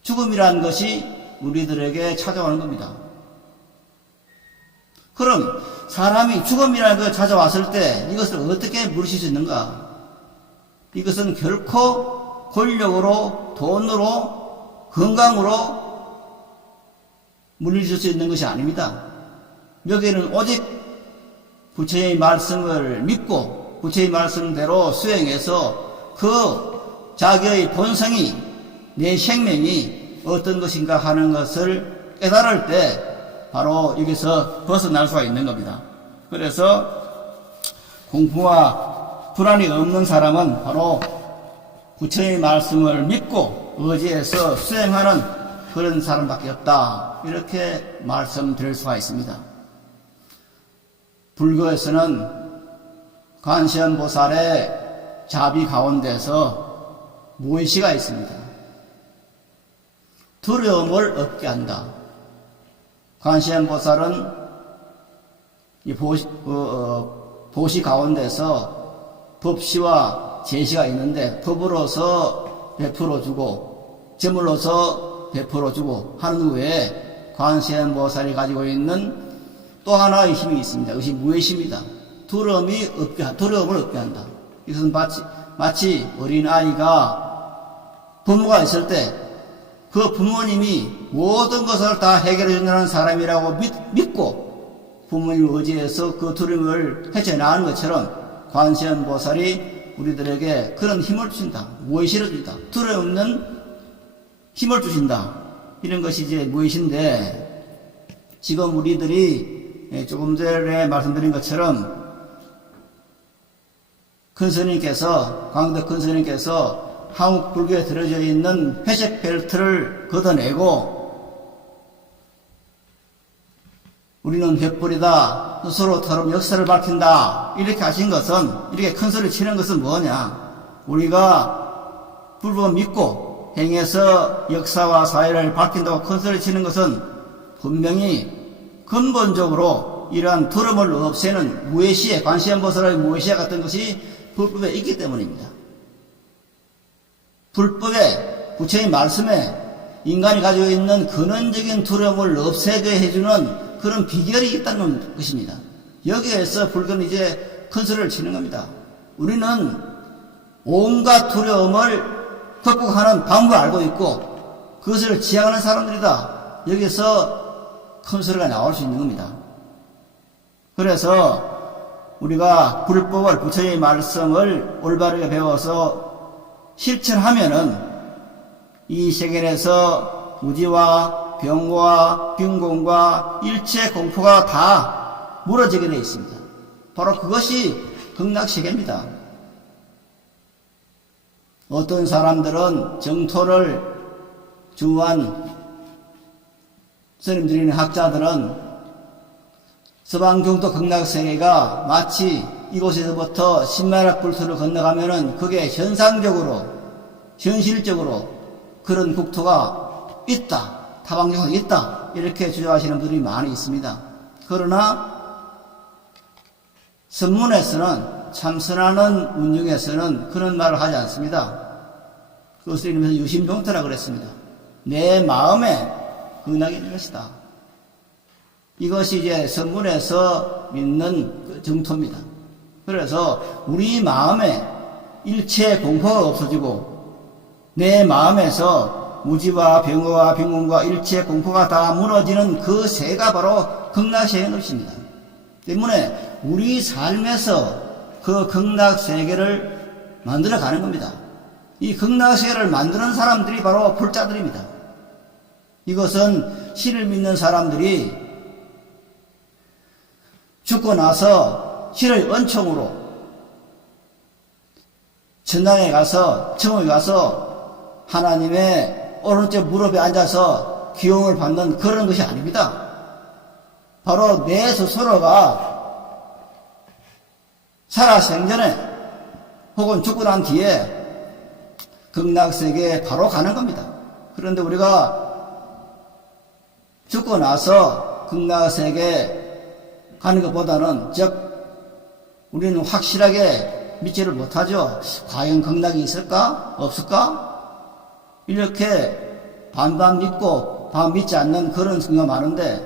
죽음이라는 것이 우리들에게 찾아오는 겁니다. 그럼 사람이 죽음이라는 것을 찾아왔을 때 이것을 어떻게 물리칠 수 있는가? 이것은 결코 권력으로, 돈으로, 건강으로 물리칠 수 있는 것이 아닙니다. 여기에는 오직 부처의 말씀을 믿고 부처의 말씀대로 수행해서 그 자기의 본성이, 내 생명이 어떤 것인가 하는 것을 깨달을 때 바로 여기서 벗어날 수가 있는 겁니다. 그래서 공포와 불안이 없는 사람은 바로 부처의 말씀을 믿고 의지해서 수행하는 그런 사람밖에 없다. 이렇게 말씀드릴 수가 있습니다. 불교에서는 관세음보살의 자비 가운데서 무의시가 있습니다. 두려움을 없게 한다. 관세음보살은 이 보시 가운데서 법시와 제시가 있는데, 법으로서 베풀어주고 제물로서 베풀어주고 하는 후에 관세음보살이 가지고 있는 또 하나의 힘이 있습니다. 그것이 무의시입니다. 두려움을 없게 한다. 이것은 마치 어린아이가 부모가 있을 때 그 부모님이 모든 것을 다 해결해 준다는 사람이라고 믿고 부모님을 의지해서 그 두려움을 헤쳐나가는 것처럼 관세음보살이 우리들에게 그런 힘을 주신다. 무의시를 주신다. 두려움 없는 힘을 주신다. 이런 것이 이제 무의시인데, 지금 우리들이 조금 전에 말씀드린 것처럼 큰 스님께서, 광덕 큰 스님께서 한국 불교에 들어져 있는 회색 벨트를 걷어내고 우리는 횃불이다, 스스로처럼 역사를 밝힌다, 이렇게 하신 것은, 이렇게 큰 소리 치는 것은 뭐냐? 우리가 불법을 믿고 행해서 역사와 사회를 밝힌다고 큰 소리 치는 것은 분명히 근본적으로 이러한 두려움을 없애는 무의시에, 관세음보살의 무의시에 같은 것이 불법에 있기 때문입니다. 불법에, 부처의 말씀에 인간이 가지고 있는 근원적인 두려움을 없애게 해주는 그런 비결이 있다는 것입니다. 여기에서 불교는 이제 큰 소리를 치는 겁니다. 우리는 온갖 두려움을 극복하는 방법을 알고 있고 그것을 지향하는 사람들이다. 여기서 큰 소리가 나올 수 있는 겁니다. 그래서 우리가 불법을, 부처의 말씀을 올바르게 배워서 실천하면은 이 세계에서 무지와 병과 빈곤과 일체 공포가 다 무너지게 되어 있습니다. 바로 그것이 극락세계입니다. 어떤 사람들은 정토를 주한 스님들이나 학자들은 서방경도 극락세계가 마치 이곳에서부터 신마락 불토를 건너가면은 그게 현상적으로, 현실적으로 그런 국토가 있다, 타방정도가 있다, 이렇게 주장하시는 분들이 많이 있습니다. 그러나 선문에서는, 참선하는 운중에서는 그런 말을 하지 않습니다. 그것을 이름해서 유심동토라 그랬습니다. 내 마음에 극락이 있는 것이다. 이것이 이제 선문에서 믿는 그 정토입니다. 그래서 우리 마음에 일체 공포가 없어지고 내 마음에서 무지와 병어와 병문과 일체 공포가 다 무너지는 그 새가 바로 극락세계인 것입니다. 때문에 우리 삶에서 그 극락세계를 만들어가는 겁니다. 이 극락세계를 만드는 사람들이 바로 불자들입니다. 이것은 신을 믿는 사람들이 죽고 나서 신의 은총으로 천당에 가서, 천국에 가서 하나님의 오른쪽 무릎에 앉아서 기용을 받는 그런 것이 아닙니다. 바로 내 스스로가 살아생전에 혹은 죽고 난 뒤에 극락세계에 바로 가는 겁니다. 그런데 우리가 죽고 나서 극락세계에 가는 것보다는, 즉 우리는 확실하게 믿지를 못하죠. 과연 극락이 있을까? 없을까? 이렇게 반반 믿고 반 믿지 않는 그런 경우가 많은데,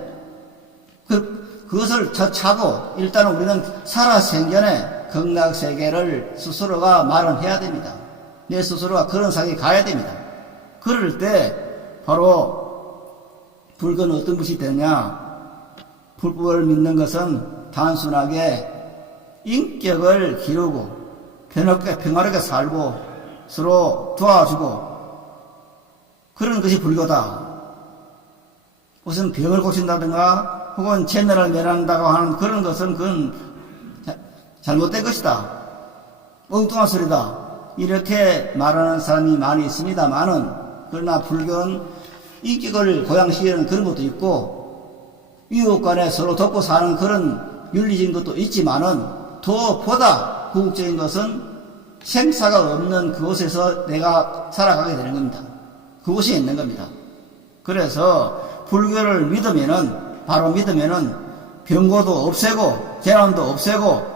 그것을 차고 일단은 우리는 살아생전에 극락세계를 스스로가 마련해야 됩니다. 내 스스로가 그런 세계에 가야 됩니다. 그럴 때 바로 불교는 어떤 것이 되냐? 불법을 믿는 것은 단순하게 인격을 기르고 평화롭게 살고 서로 도와주고 그런 것이 불교다. 무슨 병을 고친다든가 혹은 재난을 면한다고 하는 그런 것은 그건 잘못된 것이다, 엉뚱한 소리다, 이렇게 말하는 사람이 많이 있습니다만은, 그러나 불교는 인격을 고양시키는 그런 것도 있고 이웃 간에 서로 돕고 사는 그런 윤리적인 것도 있지만은, 더 보다 궁극적인 것은 생사가 없는 그곳에서 내가 살아가게 되는 겁니다. 그곳이 있는 겁니다. 그래서 불교를 믿으면은, 바로 믿으면은 병고도 없애고 재난도 없애고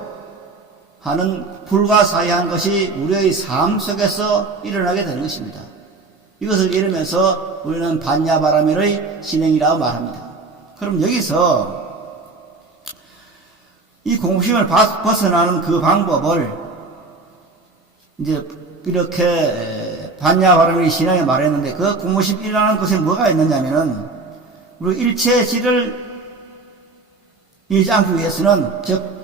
하는 불가사의한 것이 우리의 삶 속에서 일어나게 되는 것입니다. 이것을 이루면서 우리는 반야바라밀의 신행이라고 말합니다. 그럼 여기서 이 공심을 벗어나는 그 방법을 이제 이렇게 반야바라밀의 신앙에 말했는데, 그 공심이라는 것에 뭐가 있느냐면은, 우리 일체질을 잃지 않기 위해서는, 즉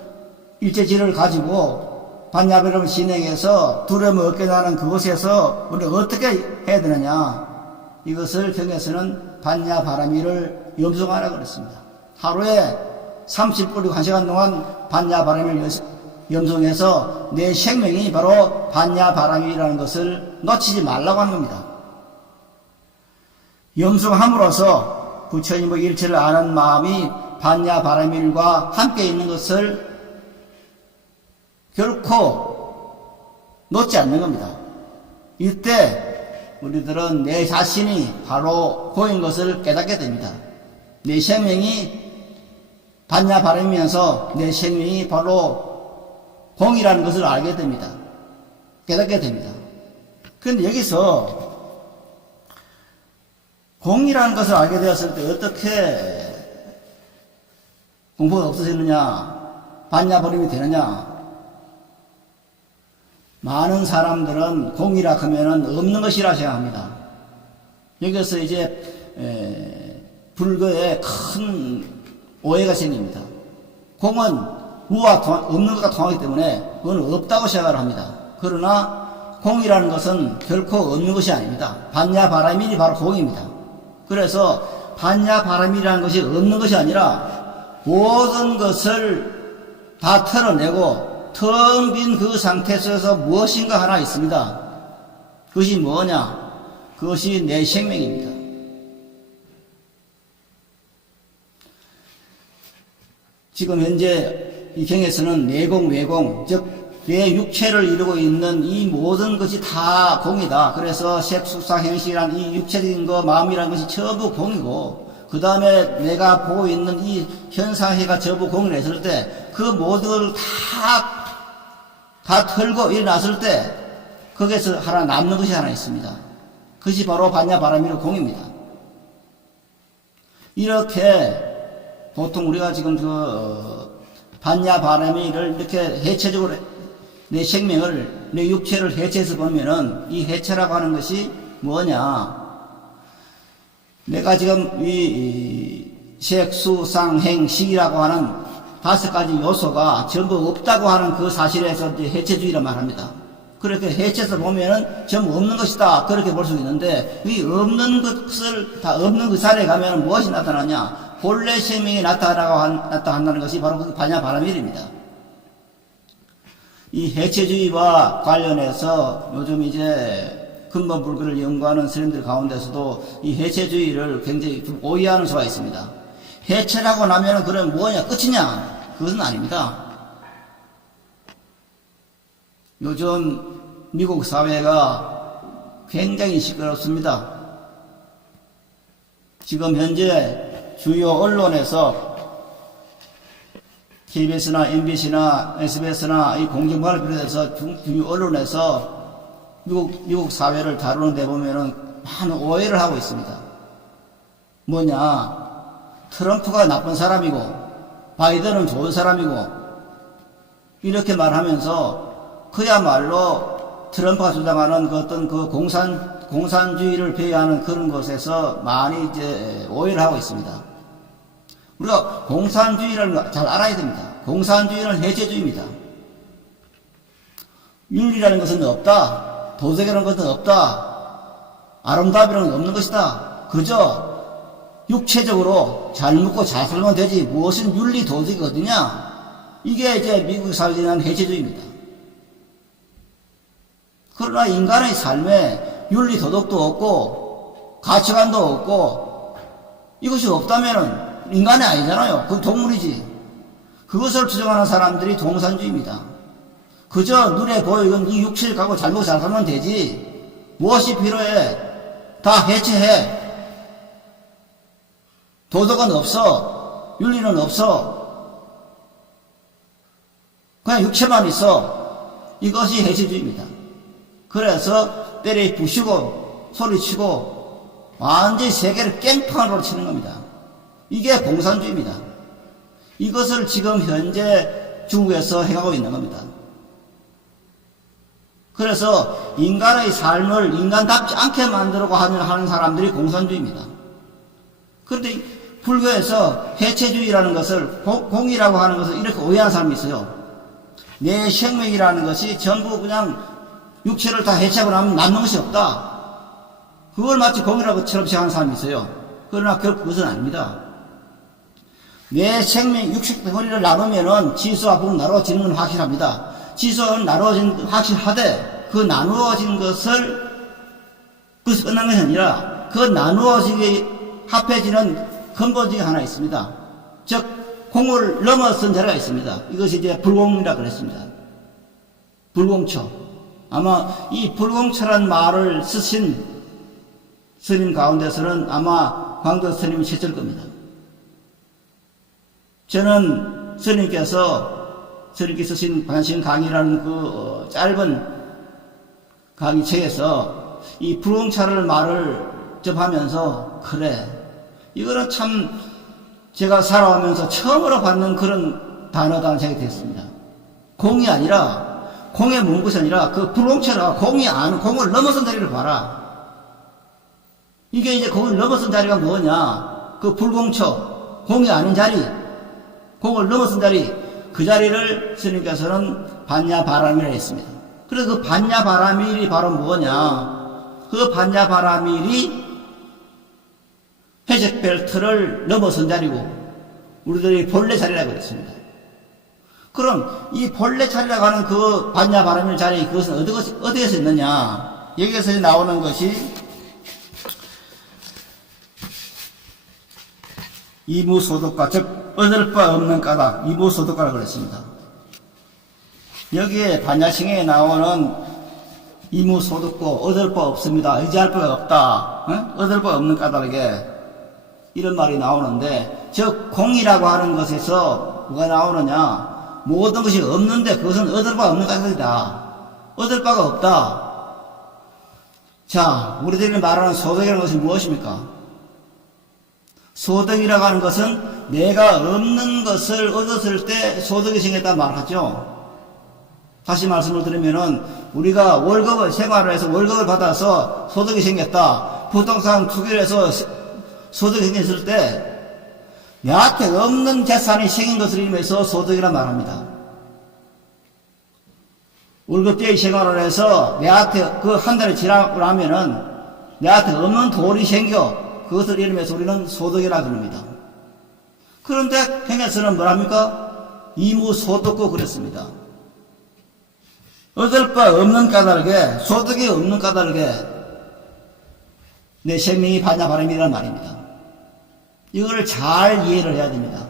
일체질을 가지고 반야바라밀 진행해서 두려움을 얻게 되는 그곳에서 우리가 어떻게 해야 되느냐, 이것을 경에서는 반야바라밀을 염송하라고 그랬습니다. 하루에 30분 1시간 동안 반야바라밀을 염송해서 내 생명이 바로 반야바라밀이라는 것을 놓치지 말라고 하는 겁니다. 염송함으로써 부처님의 일체를 아는 마음이 반야바라밀과 함께 있는 것을 결코 놓지 않는 겁니다. 이때 우리들은 내 자신이 바로 고인 것을 깨닫게 됩니다. 내 생명이 반야바라밀이면서 내 생명이 바로 공이라는 것을 알게 됩니다. 깨닫게 됩니다. 그런데 여기서 공이라는 것을 알게 되었을 때 어떻게 공포가 없어지느냐, 반야바라밀이 되느냐? 많은 사람들은 공이라 하면은 없는 것이라 생각합니다. 여기서 이제 불교에 큰 오해가 생깁니다. 공은 우와 없는 것과 통하기 때문에 그건 없다고 생각을 합니다. 그러나 공이라는 것은 결코 없는 것이 아닙니다. 반야바라밀이 바로 공입니다. 그래서 반야바라밀이라는 것이 없는 것이 아니라 모든 것을 다 털어내고 텅 빈 그 상태 속에서 무엇인가 하나 있습니다. 그것이 뭐냐? 그것이 내 생명입니다. 지금 현재 이 경에서는 내공, 외공, 즉, 내 육체를 이루고 있는 이 모든 것이 다 공이다. 그래서 색수상행식이란 이 육체적인 거, 마음이란 것이 전부 공이고, 그 다음에 내가 보고 있는 이 현상회가 전부 공을 했을 때, 그 모든 걸 다 털고 일어났을 때, 거기에서 하나 남는 것이 하나 있습니다. 그것이 바로 반야바라미의 공입니다. 이렇게, 보통 우리가 지금 반야바라미를 이렇게 해체적으로 내 생명을, 내 육체를 해체해서 보면은 이 해체라고 하는 것이 뭐냐? 내가 지금 이 색수상행식이라고 하는 5가지 요소가 전부 없다고 하는 그 사실에서 이제 해체주의라 말합니다. 그렇게 해체해서 보면은 전부 없는 것이다. 그렇게 볼 수 있는데, 이 없는 것을 다 없는 그 자리에 가면 무엇이 나타나냐? 본래 생명이 나타난다는 것이 바로 그 반야바라밀입니다. 이 해체주의와 관련해서 요즘 이제 근본불교를 연구하는 스님들 가운데서도 이 해체주의를 굉장히 좀 오해하는 수가 있습니다. 해체라고 나면은 그럼 뭐냐? 끝이냐? 그것은 아닙니다. 요즘 미국 사회가 굉장히 시끄럽습니다. 지금 현재 주요 언론에서 KBS나 MBC나 SBS나 이 공정방을 비롯해서 주요 언론에서 미국 사회를 다루는 데 보면은 많은 오해를 하고 있습니다. 뭐냐? 트럼프가 나쁜 사람이고 바이든은 좋은 사람이고 이렇게 말하면서 그야말로 트럼프가 주장하는 그 어떤 그 공산주의를 배회하는 그런 것에서 많이 이제 오해를 하고 있습니다. 우리가 공산주의를 잘 알아야 됩니다. 공산주의는 해체주의입니다. 윤리라는 것은 없다. 도덕이라는 것은 없다. 아름다움이라는 것은 없는 것이다. 그저 육체적으로 잘 먹고 잘 살면 되지 무엇은 윤리 도덕이 어디냐? 이게 이제 미국 사회에 대한 해체주의입니다. 그러나 인간의 삶에 윤리 도덕도 없고 가치관도 없고 이것이 없다면은 인간이 아니잖아요. 그건 동물이지. 그것을 주장하는 사람들이 공산주의입니다. 그저 눈에 보이는 이 육체를 갖고 잘 먹고 잘 살면 되지 무엇이 필요해? 다 해체해. 도덕은 없어. 윤리는 없어. 그냥 육체만 있어. 이것이 해체주의입니다. 그래서 때려 부시고 소리치고 완전히 세계를 깽판으로 치는 겁니다. 이게 공산주의입니다. 이것을 지금 현재 중국에서 행하고 있는 겁니다. 그래서 인간의 삶을 인간답지 않게 만들려고 하는 사람들이 공산주의입니다. 그런데 불교에서 해체주의라는 것을 공이라고 하는 것을 이렇게 오해하는 사람이 있어요. 내 생명이라는 것이 전부 그냥 육체를 다 해체하고 나면 남는 것이 없다. 그걸 마치 공이라고처럼 생각하는 사람이 있어요. 그러나 그것은 아닙니다. 내 생명, 육식 덩어리를 나누면은 지수와 부분 나누어지는 건 확실합니다. 지수는 나누어진 확실하되 그 나누어진 것을 그것이 끝난 것이 아니라 그 나누어지게 합해지는 근본적인 하나 있습니다. 즉 공을 넘어선 자리가 있습니다. 이것이 이제 불공이라 그랬습니다. 불공처. 아마 이 불공처란 말을 쓰신 스님 가운데서는 아마 광도 스님이 최초일 겁니다. 저는 스님께서 쓰신 반신 강의라는 그 짧은 강의책에서 이 불공차를 말을 접하면서 그래 이거는 참 제가 살아오면서 처음으로 받는 그런 단어다는 생각이 됐습니다. 공이 아니라 공에 문 것이 아니라 그 불공차라 공을 넘어선 자리를 봐라. 이게 이제 공을 넘어선 자리가 뭐냐? 그 불공처 공이 아닌 자리 공을 넘어선 자리 그 자리를 스님께서는 반야바라밀이라 했습니다. 그래서 그 반야바라밀이 바로 뭐냐? 그 반야바라밀이 회색벨트를 넘어선 자리고 우리들이 본래 자리라고 했습니다. 그럼 이 본래 자리라고 하는 그 반야바라밀 자리 그것은 어디에서 있느냐? 여기에서 나오는 것이 이무소득과 즉 얻을 바 없는 까닭, 이무소득가라고 그랬습니다. 여기에 반야신경에 나오는 이무소득고 얻을 바 없습니다. 의지할 바가 없다. 얻을 바 없는 까닭에 이런 말이 나오는데, 즉 공이라고 하는 것에서 뭐가 나오느냐? 모든 것이 없는데 그것은 얻을 바가 없는 까닭이다. 얻을 바가 없다. 자, 우리들이 말하는 소득이라는 것이 무엇입니까? 소득이라고 하는 것은 내가 없는 것을 얻었을 때 소득이 생겼다 말하죠. 다시 말씀을 드리면은 우리가 월급을 생활을 해서 월급을 받아서 소득이 생겼다. 부동산 투기를 해서 소득이 생겼을 때 내한테 없는 재산이 생긴 것을 의미해서 소득이라 말합니다. 월급제의 생활을 해서 내한테 그 한 달이 지나고 나면은 내한테 없는 돈이 생겨 그것을 이름해서 우리는 소득이라 그럽니다. 그런데 행에서는 뭐랍니까? 이무소득고 그랬습니다. 얻을 바 없는 까닭에, 소득이 없는 까닭에 내 생명이 반야바람이라는 말입니다. 이걸 잘 이해를 해야 됩니다.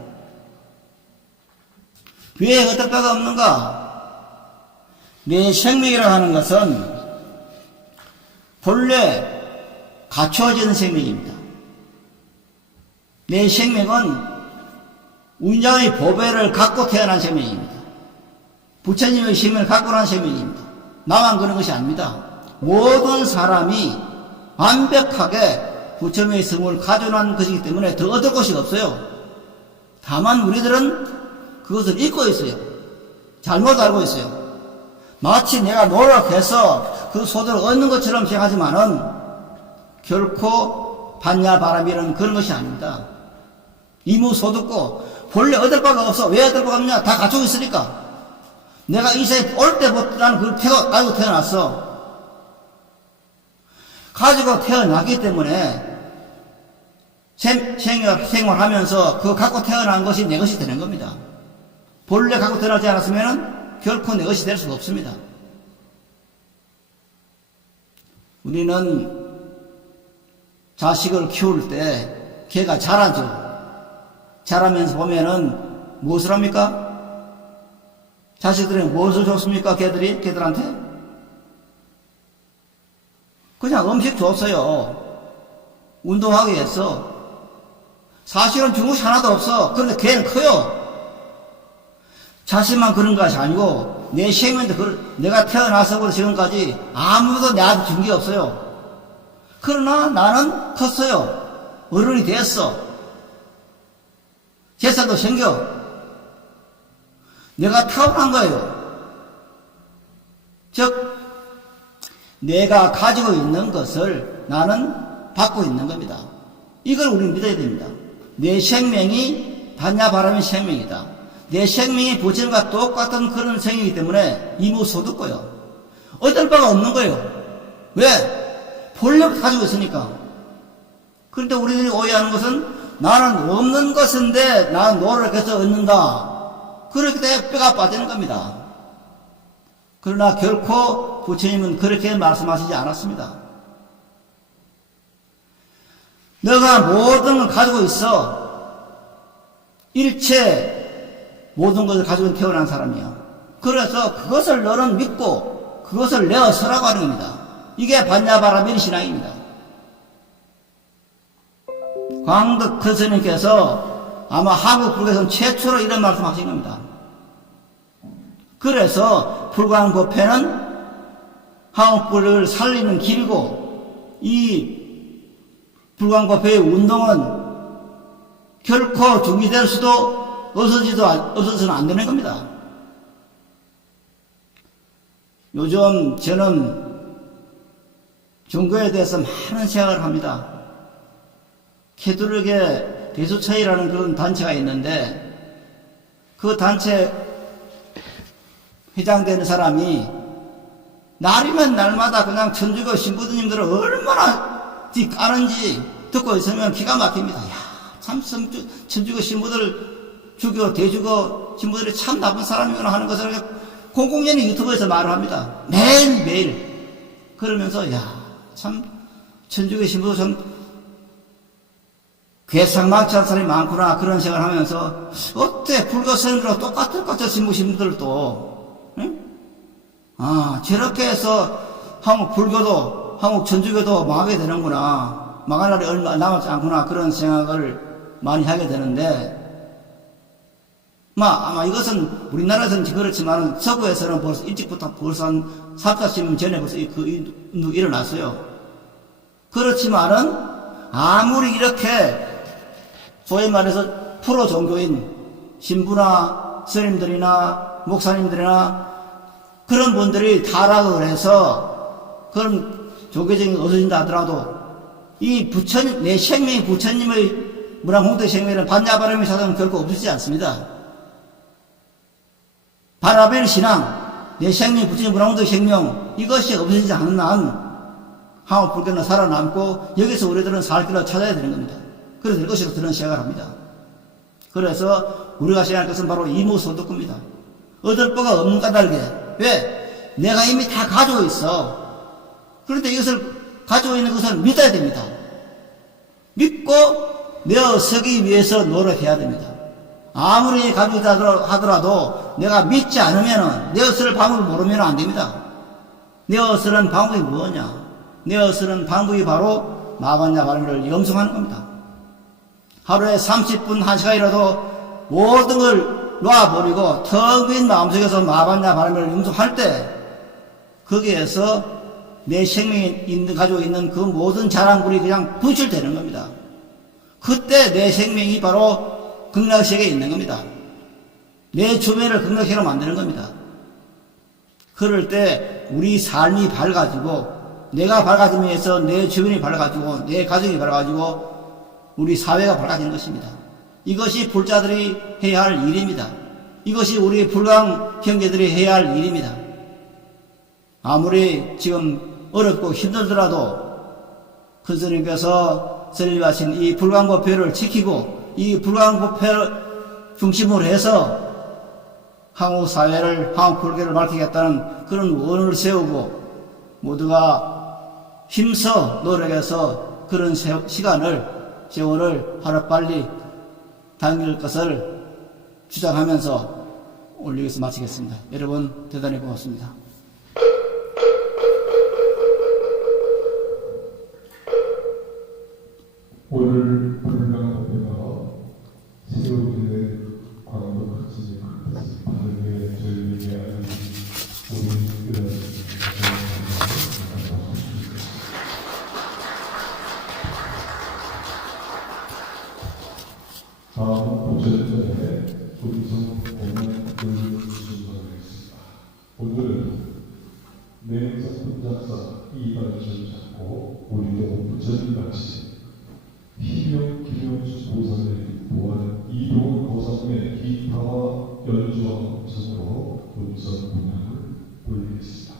왜 얻을 바가 없는가? 내 생명이라고 하는 것은 본래 갖추어지는 생명입니다. 내 생명은 운명의 보배를 갖고 태어난 생명입니다. 부처님의 생명을 갖고 난 생명입니다. 나만 그런 것이 아닙니다. 모든 사람이 완벽하게 부처님의 성을 가져난 것이기 때문에 더 얻을 것이 없어요. 다만 우리들은 그것을 잊고 있어요. 잘못 알고 있어요. 마치 내가 노력해서 그 소득을 얻는 것처럼 생각하지만은 결코 반야바람이라는 그런 것이 아닙니다. 이무소득고 본래 얻을 바가 없어. 왜 얻을 바가 없냐? 다 갖추고 있으니까. 내가 이 세상에 올 때부터 나는 그걸 가지고 태어났어. 가지고 태어났기 때문에 생활하면서 그거 갖고 태어난 것이 내 것이 되는 겁니다. 본래 갖고 태어나지 않았으면 결코 내 것이 될 수가 없습니다. 우리는 자식을 키울 때 걔가 자라죠. 자라면서 보면은 무엇을 합니까? 자식들에게 무엇을 줬습니까? 걔들한테? 그냥 음식 줬어요. 운동하게 했어. 사실은 준 것이 하나도 없어. 그런데 걔는 커요. 자신만 그런 것이 아니고 내 생명도 내가 태어나서부터 지금까지 아무도 내한테 준 게 없어요. 그러나 나는 컸어요. 어른이 됐어. 재산도 생겨. 내가 타고난 거예요. 즉 내가 가지고 있는 것을 나는 받고 있는 겁니다. 이걸 우리는 믿어야 됩니다. 내 생명이 반야바람의 생명이다. 내 생명이 부처님과 똑같은 그런 생이기 때문에 이무소득고요. 얻을 바가 없는 거예요. 왜? 본래부터 가지고 있으니까. 그런데 우리들이 오해하는 것은 나는 없는 것인데 나는 노력해서 얻는다. 그렇게 되면 뼈가 빠지는 겁니다. 그러나 결코 부처님은 그렇게 말씀하시지 않았습니다. 너가 모든 걸 가지고 있어. 일체 모든 것을 가지고 태어난 사람이야. 그래서 그것을 너는 믿고 그것을 내어서라고 하는 겁니다. 이게 반야바라밀 신앙입니다. 광덕 큰 스님께서 아마 한국 불교에서는 최초로 이런 말씀하신 겁니다. 그래서 불광법회는 한국 불교를 살리는 길이고 이 불광법회의 운동은 결코 중지될 수도 없어서는 안 되는 겁니다. 요즘 저는 종교에 대해서 많은 생각을 합니다. 캐톨릭의 대수처이라는 그런 단체가 있는데 그 단체 회장되는 사람이 날이면 날마다 그냥 천주교 신부님들을 얼마나 까는지 듣고 있으면 기가 막힙니다. 야, 참 천주교 신부들 주교, 대주교 신부들이 참 나쁜 사람이구나 하는 것을 공공연히 유튜브에서 말을 합니다. 매일매일. 그러면서 야, 참 천주교 신부도 참 괴상망측한 사람이 많구나 그런 생각을 하면서 어때 불교 스님들하고 똑같이 신부신 분들도 응? 아 저렇게 해서 한국 불교도 한국 천주교도 망하게 되는구나 망할 날이 얼마 남았지 않구나 그런 생각을 많이 하게 되는데 아마 이것은 우리나라에서는 그렇지만 서구에서는 벌써 일찍부터 벌써 한 4~5년 전에 벌써 일어났어요. 그렇지만은 아무리 이렇게 소위 말해서 프로 종교인 신부나 스님들이나 목사님들이나 그런 분들이 타락을 해서 그런 종교적인 어선인다 하더라도 이 내 생명이 부처님의 문화공덕 생명에는 반야바라밀 사상은 결코 없어지지 않습니다. 바라벨 신앙, 내 생명, 부처님 문화공덕 생명 이것이 없어지지 않는 한 한국 불교는 살아남고 여기서 우리들은 살 길을 찾아야 되는 겁니다. 그래서 될 것이라고 저는 생각을 합니다. 그래서 우리가 생각할 것은 바로 이무소득입니다. 얻을 바가 없는 까닭에 왜? 내가 이미 다 가지고 있어. 그런데 이것을 가지고 있는 것을 믿어야 됩니다. 믿고 내어 서기 위해서 노력해야 됩니다. 아무리 가지고 있다 하더라도 내가 믿지 않으면 내어 쓸 방법을 모르면 안 됩니다. 내어 쓰는 방법이 무엇이냐? 내어 쓰는 방법이 바로 마반야 바라밀을 염송하는 겁니다. 하루에 30분 1시간이라도 모든 걸 놔버리고 텅 빈 마음속에서 마반야 바라밀을 염송할 때 거기에서 내 생명이 가지고 있는 그 모든 자랑물이 그냥 분출되는 겁니다. 그때 내 생명이 바로 극락세계에 있는 겁니다. 내 주변을 극락세계로 만드는 겁니다. 그럴 때 우리 삶이 밝아지고 내가 밝아지면서 내 주변이 밝아지고 내 가정이 밝아지고 우리 사회가 밝아지는 것입니다. 이것이 불자들이 해야 할 일입니다. 이것이 우리 불강 형제들이 해야 할 일입니다. 아무리 지금 어렵고 힘들더라도 큰 스님께서 설립하신 이 불광법회를 지키고 이 불광법회를 중심으로 해서 한국 사회를 한국 불교를 밝히겠다는 그런 원을 세우고 모두가 힘써 노력해서 그런 세월을 하루빨리 당길 것을 주장하면서 오늘 여기서 마치겠습니다. 여러분 대단히 고맙습니다. 오늘 불광법회가 세우기를 광도 가치에 그것을 바르게 저희에게 알려주신 우리 다음 부처님의 우리성 공연을 준비하겠습니다. 오늘은 내성 분작사 이발을 잡고 우리도 부처님같이 희명 기명주 보살의 보안 이동 고상의 기타와 연주와 음성으로 음성 공연을 올리겠습니다.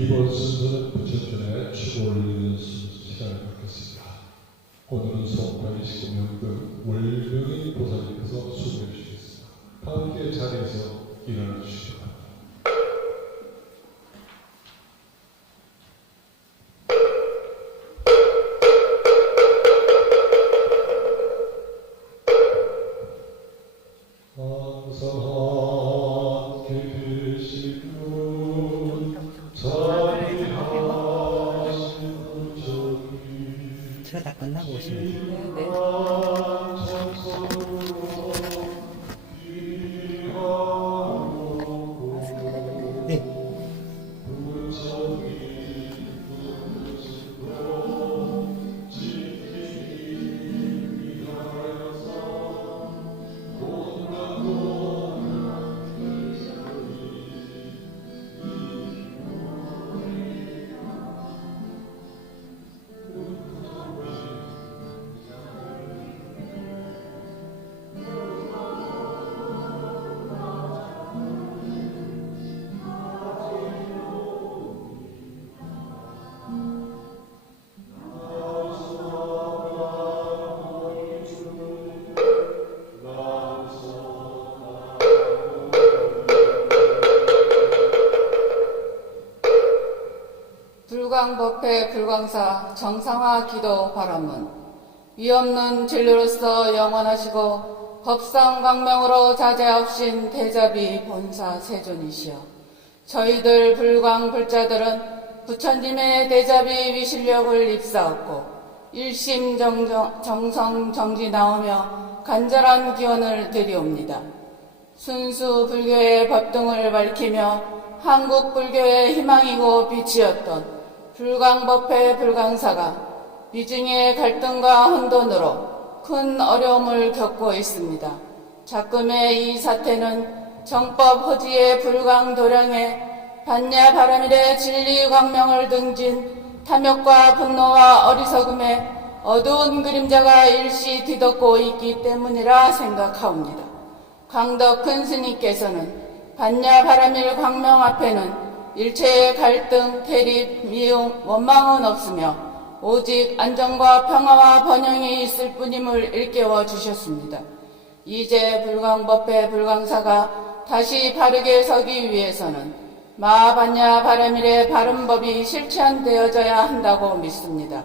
이번 순서는 부처전에 축을 올리는 시간을 갖겠습니다. 오늘은 송파리 19명 월명인 보살님께서 수고해 주시겠습니다. 함께 자리에서 일어나 주시기 바랍니다. 항상 계시는 자비하신 부처님 제가 다 끝나고 오시면 돼요. 네. 네. 불광법회 불광사 정상화 기도 바람은 위없는 진리로서 영원하시고 법상 광명으로 자제하신 대자비 본사 세존이시여 저희들 불광 불자들은 부처님의 대자비 위실력을 입사하고 일심 정성 정지 나오며 간절한 기원을 드리옵니다. 순수 불교의 법등을 밝히며 한국 불교의 희망이고 빛이었던 불광법회 불광사가 미중의 갈등과 혼돈으로 큰 어려움을 겪고 있습니다. 작금의 이 사태는 정법 허지의 불광도량에 반야 바라밀의 진리 광명을 등진 탐욕과 분노와 어리석음에 어두운 그림자가 일시 뒤덮고 있기 때문이라 생각하옵니다. 광덕 큰 스님께서는 반야 바라밀 광명 앞에는 일체의 갈등, 대립, 미움, 원망은 없으며 오직 안정과 평화와 번영이 있을 뿐임을 일깨워 주셨습니다. 이제 불광법회 불광사가 다시 바르게 서기 위해서는 마반야 바라밀의 바른 법이 실천되어져야 한다고 믿습니다.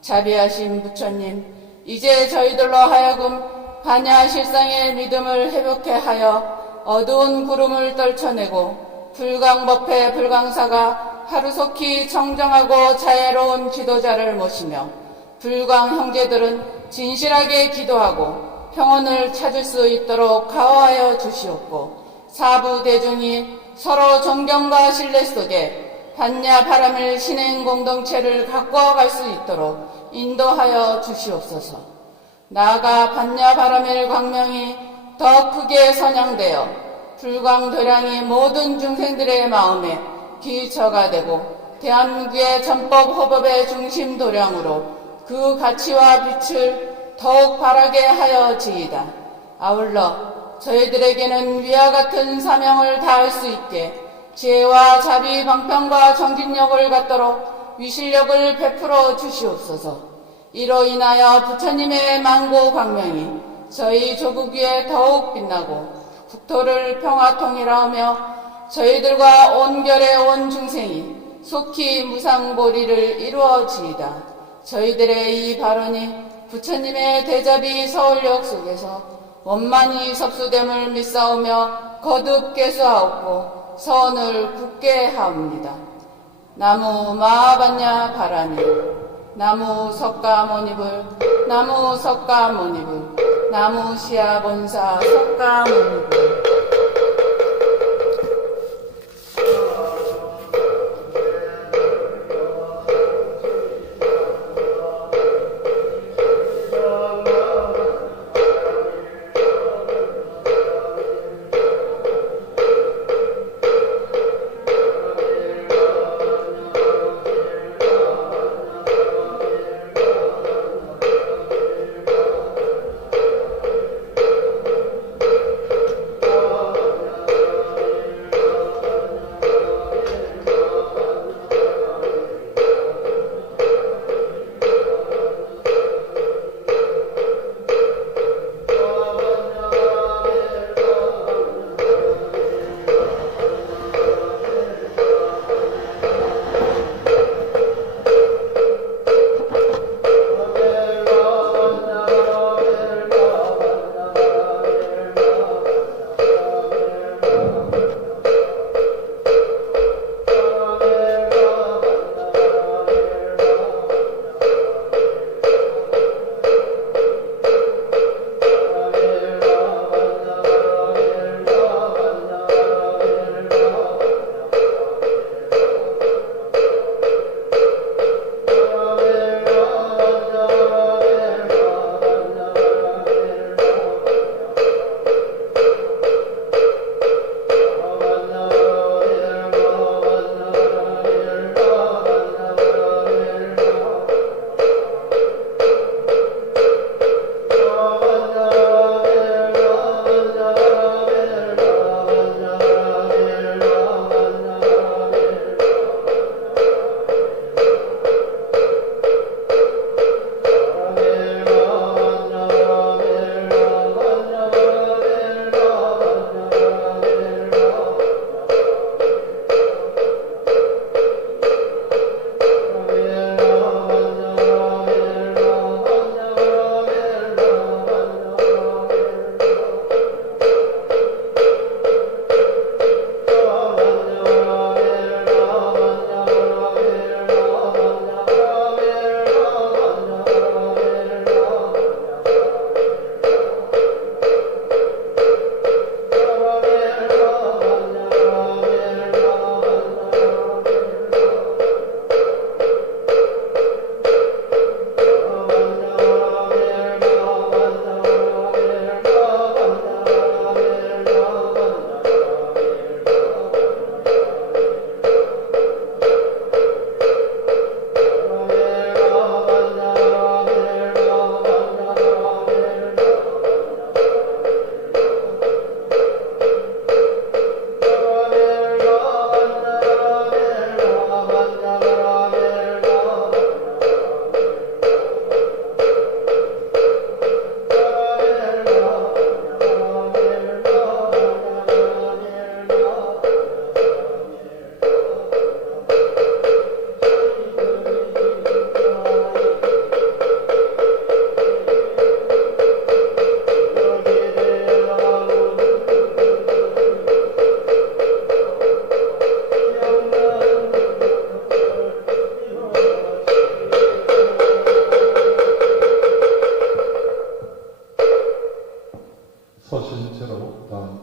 자비하신 부처님, 이제 저희들로 하여금 반야 실상의 믿음을 회복해 하여 어두운 구름을 떨쳐내고 불광법회 불광사가 하루속히 청정하고 자애로운 지도자를 모시며 불광 형제들은 진실하게 기도하고 평온을 찾을 수 있도록 가호하여 주시옵고 사부 대중이 서로 존경과 신뢰 속에 반야 바라밀 신행 공동체를 가꿔갈 수 있도록 인도하여 주시옵소서. 나아가 반야 바라밀 광명이 더 크게 선양되어 불광도량이 모든 중생들의 마음에 기처가 되고 대한민국의 전법 허법의 중심 도량으로 그 가치와 빛을 더욱 바라게 하여지이다. 아울러 저희들에게는 위와 같은 사명을 다할 수 있게 지혜와 자비, 방편과 정진력을 갖도록 위실력을 베풀어 주시옵소서. 이로 인하여 부처님의 만고 광명이 저희 조국 위에 더욱 빛나고 국토를 평화통일하며 저희들과 온결의 온 중생이 속히 무상보리를 이루어지이다. 저희들의 이 발언이 부처님의 대자비 서울역 속에서 원만히 섭수됨을 믿사오며 거듭 계수하옵고 선을 굳게 하옵니다. 나무 마하반야 바라니 나무 석가모니불 나무 석가모니불 나무 시아본사 석가모니불.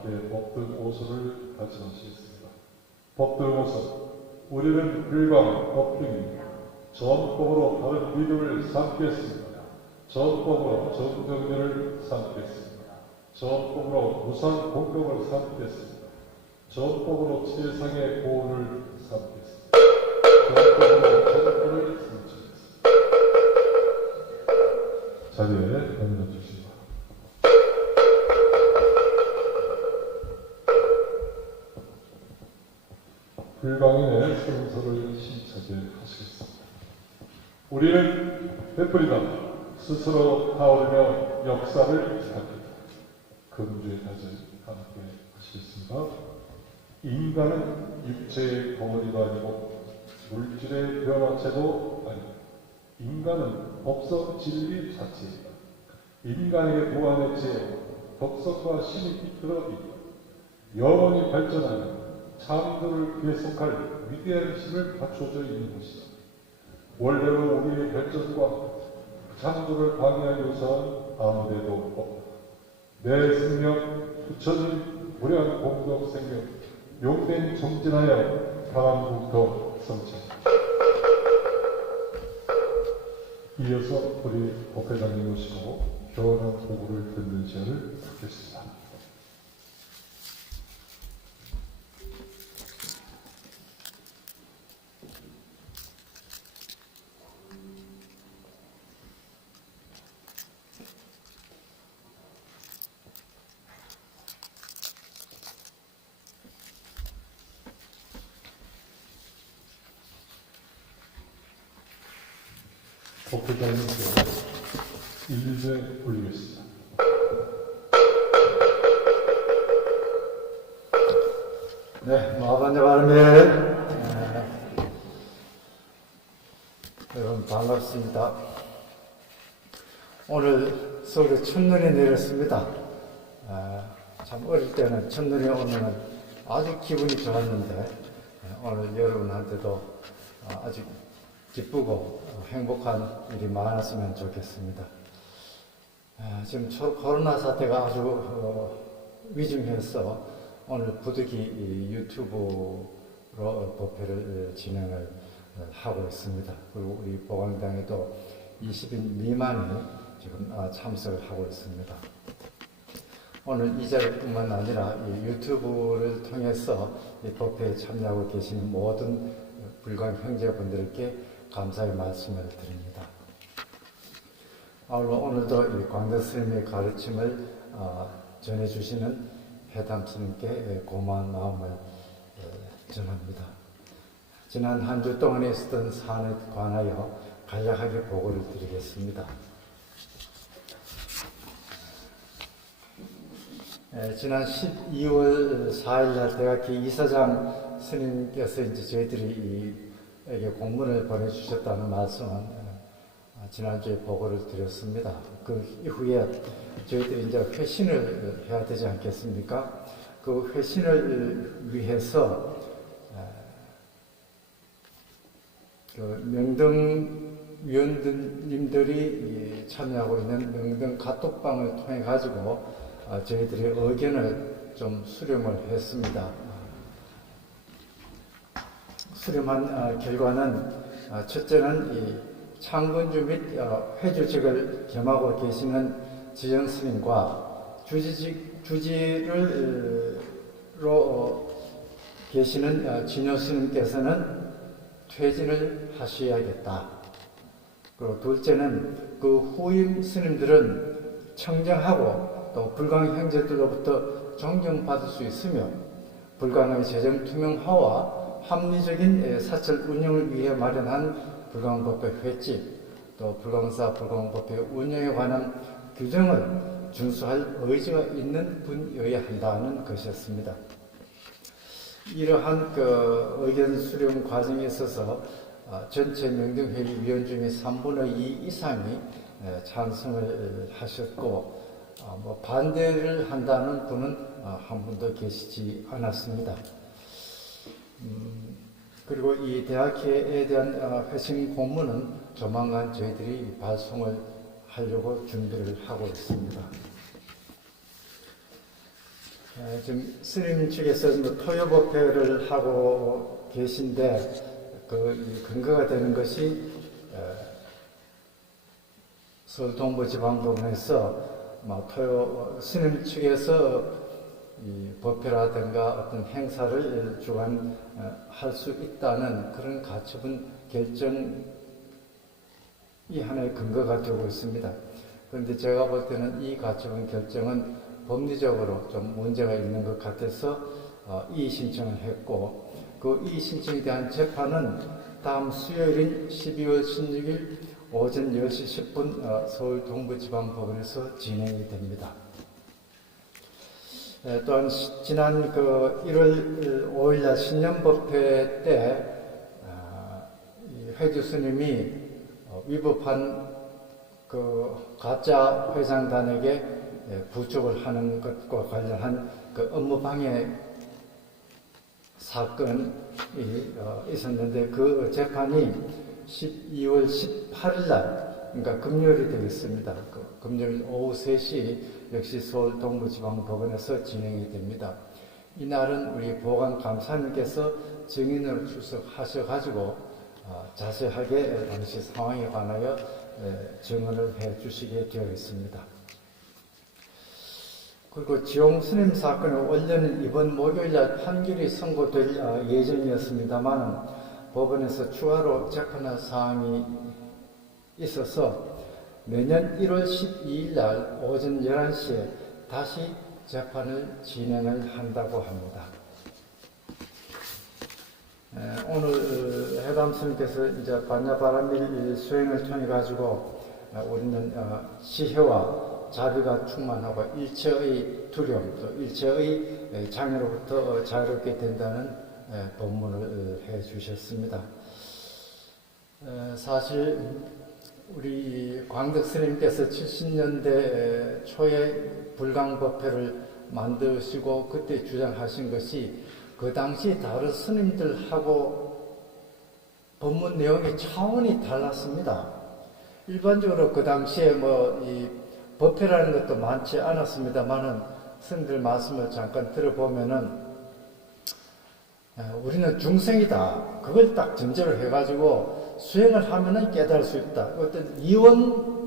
함께 법등오소를 발전하시겠습니다. 법등오소, 우리는 불광, 법등입니다. 전법으로 다른 믿음을 삼겠습니다. 전법으로 정경련을 삼겠습니다. 전법으로 무상 공경을 삼겠습니다. 전법으로 세상의 보호를 삼겠습니다. 전법으로 정권을 삼겠습니다. 자리에 앉아 주시기 바랍니다. 불광인의 순서를 힘차게 하시겠습니다. 우리는 베풀이다. 스스로 타오르며 역사를 하겠다. 금주의 다짐 함께 하시겠습니다. 인간은 육체의 덩어리가 아니고 물질의 변화체도 아니고 인간은 법석 진리 자체이다. 인간에게 무한의 지혜와 덕성과 신이 들어있다. 영원히 발전하는 창조를 계속할 위대한 힘을 갖춰져 있는 것이다. 원래로 우리의 발전과 창조를 방해할 요소는 아무데도 없다. 내 생명, 부처님 무량 공동 생명, 용맹 정진하여 다음부터 성취하다. 이어서 우리 법회장님 오시고 교환한 보고를 듣는 시간을 갖겠습니다. 법회장님께 일제 올리겠습니다. 네, 마반자 바람에 여러분 반갑습니다. 오늘 서울에 첫눈이 내렸습니다. 참 어릴 때는 첫눈이 오면 아주 기분이 좋았는데 오늘 여러분한테도 아주 기쁘고 행복한 일이 많았으면 좋겠습니다. 지금 코로나 사태가 아주 위중해서 오늘 부득이 유튜브로 법회를 진행을 하고 있습니다. 그리고 우리 보광당에도 20인 미만이 지금 참석을 하고 있습니다. 오늘 이 자리뿐만 아니라 이 유튜브를 통해서 이 법회에 참여하고 계시는 모든 불광 형제분들께 감사의 말씀을 드립니다. 아울러 오늘도 이 광대 스님의 가르침을 전해주시는 회담 스님께 고마운 마음을 전합니다. 지난 한 주 동안에 있었던 사안에 관하여 간략하게 보고를 드리겠습니다. 지난 12월 4일날 대학교 이사장 스님께서 이제 저희들에게 공문을 보내주셨다는 말씀은 지난주에 보고를 드렸습니다. 그 이후에 저희들이 이제 회신을 해야 되지 않겠습니까? 그 회신을 위해서 그 명등위원님들이 참여하고 있는 명등 카톡방을 통해 가지고 저희들이 의견을 좀 수렴을 했습니다. 수렴한 결과는 첫째는 이 창건주 및 회주직을 겸하고 계시는 지정 스님과 주지로 계시는 진효 스님께서는 퇴진을 하셔야겠다. 그리고 둘째는 그 후임 스님들은 청정하고 또 불광 형제들로부터 존경받을 수 있으며 불광의 재정 투명화와 합리적인 사찰 운영을 위해 마련한 불광법회 회칙, 또 불광사 불광법회 운영에 관한 규정을 준수할 의지가 있는 분이어야 한다는 것이었습니다. 이러한 그 의견 수렴 과정에 있어서 전체 명등회의 위원 중에 3분의 2 이상이 찬성을 하셨고 반대를 한다는 분은 한 분도 계시지 않았습니다. 그리고 이 대학회에 대한 회신 공문은 조만간 저희들이 발송을 하려고 준비를 하고 있습니다. 지금 스님 측에서 뭐 토요법회를 하고 계신데 그 근거가 되는 것이 서울 동부지방법원에서 스님 측에서 이 법회라든가 어떤 행사를 주관할 수 있다는 그런 가처분 결정이 하나의 근거가 되고 있습니다. 그런데 제가 볼 때는 이 가처분 결정은 법리적으로 좀 문제가 있는 것 같아서 이의 신청을 했고, 그 이의 신청에 대한 재판은 다음 수요일인 12월 16일 오전 10시 10분 서울 동부지방법원에서 진행이 됩니다. 또한 지난 1월 5일날 신년법회 때 회주 스님이 위법한 가짜 회장단에게 부촉을 하는 것과 관련한 업무방해 사건이 있었는데 그 재판이 12월 18일날, 그러니까 금요일이 되겠습니다. 금요일 오후 3시 역시 서울 동부지방법원에서 진행이 됩니다. 이날은 우리 보관감사님께서 증인으로 출석하셔가지고 자세하게 당시 상황에 관하여 증언을 해주시게 되어 있습니다. 그리고 지용 스님 사건은 원래는 이번 목요일날 판결이 선고될 예정이었습니다만 법원에서 추가로 재판할 사항이 있어서 내년 1월 12일 날 오전 11시에 다시 재판을 진행을 한다고 합니다. 오늘 해담 스님께서 이제 반야바라밀 수행을 통해 가지고 우리는 지혜와 자비가 충만하고 일체의 두려움, 또 일체의 장애로부터 자유롭게 된다는 법문을 해 주셨습니다. 사실 우리 광덕 스님께서 70년대 초에 불강법회를 만드시고 그때 주장하신 것이 그 당시 다른 스님들하고 법문 내용의 차원이 달랐습니다. 일반적으로 그 당시에 이 법회라는 것도 많지 않았습니다만은 스님들 말씀을 잠깐 들어보면은 우리는 중생이다. 그걸 딱 전제로 해가지고 수행을 하면은 깨달을 수 있다. 어떤 이원론을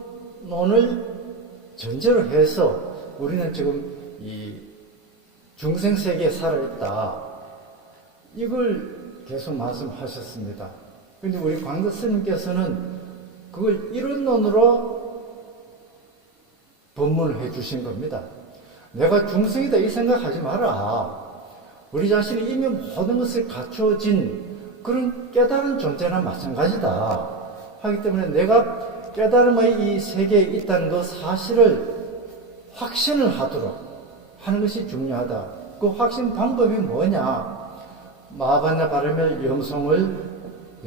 전제로 해서 우리는 지금 이 중생 세계에 살아있다. 이걸 계속 말씀하셨습니다. 근데 우리 광덕 스님께서는 그걸 이론론으로 법문을 해 주신 겁니다. 내가 중생이다 이 생각하지 마라. 우리 자신이 이미 모든 것을 갖춰진 그런 깨달은 존재나 마찬가지다. 하기 때문에 내가 깨달음의 이 세계에 있다는 그 사실을 확신을 하도록 하는 것이 중요하다. 그 확신 방법이 뭐냐? 마하반야 바라밀 염송을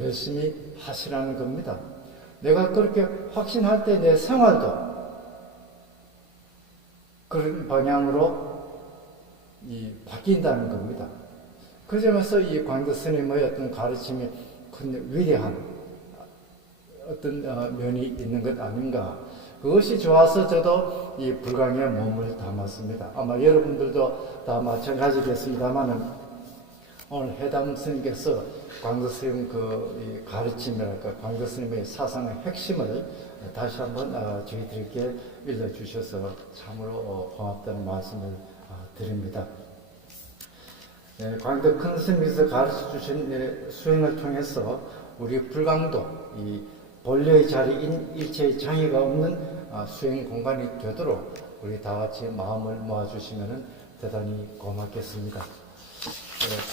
열심히 하시라는 겁니다. 내가 그렇게 확신할 때 내 생활도 그런 방향으로 바뀐다는 겁니다. 그 점에서 이 광덕 스님의 어떤 가르침이 큰 위대한 어떤 면이 있는 것 아닌가. 그것이 좋아서 저도 이 불강에 몸을 담았습니다. 아마 여러분들도 다 마찬가지겠습니다만은 오늘 해담 스님께서 광덕 스님 이 가르침이랄까, 광덕 스님의 사상의 핵심을 다시 한번 저희들에게 일러주셔서 참으로 고맙다는 말씀을 드립니다. 광덕 큰 스님께서 가르쳐 주신 수행을 통해서 우리 불강도 이 본래의 자리인 일체의 장애가 없는 수행 공간이 되도록 우리 다 같이 마음을 모아주시면 대단히 고맙겠습니다.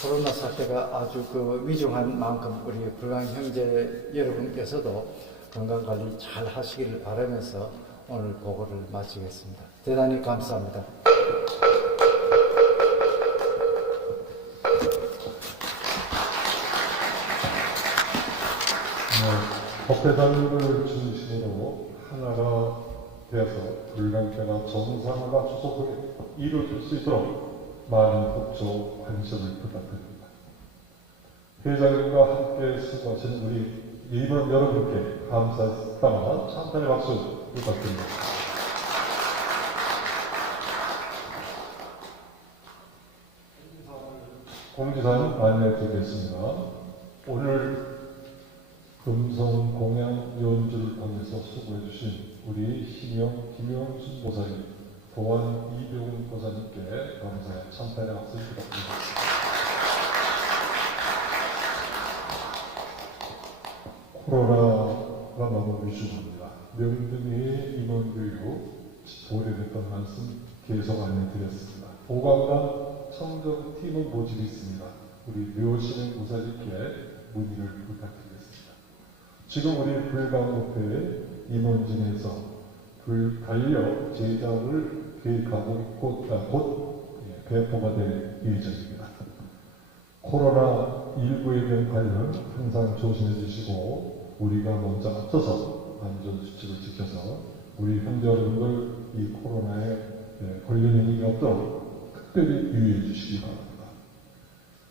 코로나 사태가 아주 위중한 만큼 우리 불강 형제 여러분께서도 건강관리 잘 하시기를 바라면서 오늘 보고를 마치겠습니다. 대단히 감사합니다. 법회단을 중심으로 하나가 되어서 불강회나 정상화가 조속하게 이루어질 수 있도록 많은 협조 관심을 부탁드립니다. 회장님과 함께 수고하신 우리 이번 여러분께 감사의 담아 찬탄의 박수 부탁드립니다. 공지사항 안내드리겠습니다. 오늘 금성 공양 연주를 통해서 수고해주신 우리 심영 김영순 보사님, 도안 이병훈 보사님께 감사의 참패의 박수 부탁드립니다. 코로나가 너무 위중합니다. 명등의 임원교육 오래됐던 말씀 계속 안내드렸습니다. 보관관 청정팀은 모집이 있습니다. 우리 묘신의 보사님께 문의를 부탁드리겠습니다. 지금 우리 불광협회 임원진에서 불간력 제작을 계획하고 곧 배포가 될 예정입니다. 코로나19에 대한 관련 항상 조심해 주시고 우리가 먼저 앞서서 안전수칙을 지켜서 우리 형제 여러분들 이 코로나에 걸리는 일이 없도록 특별히 유의해 주시기 바랍니다.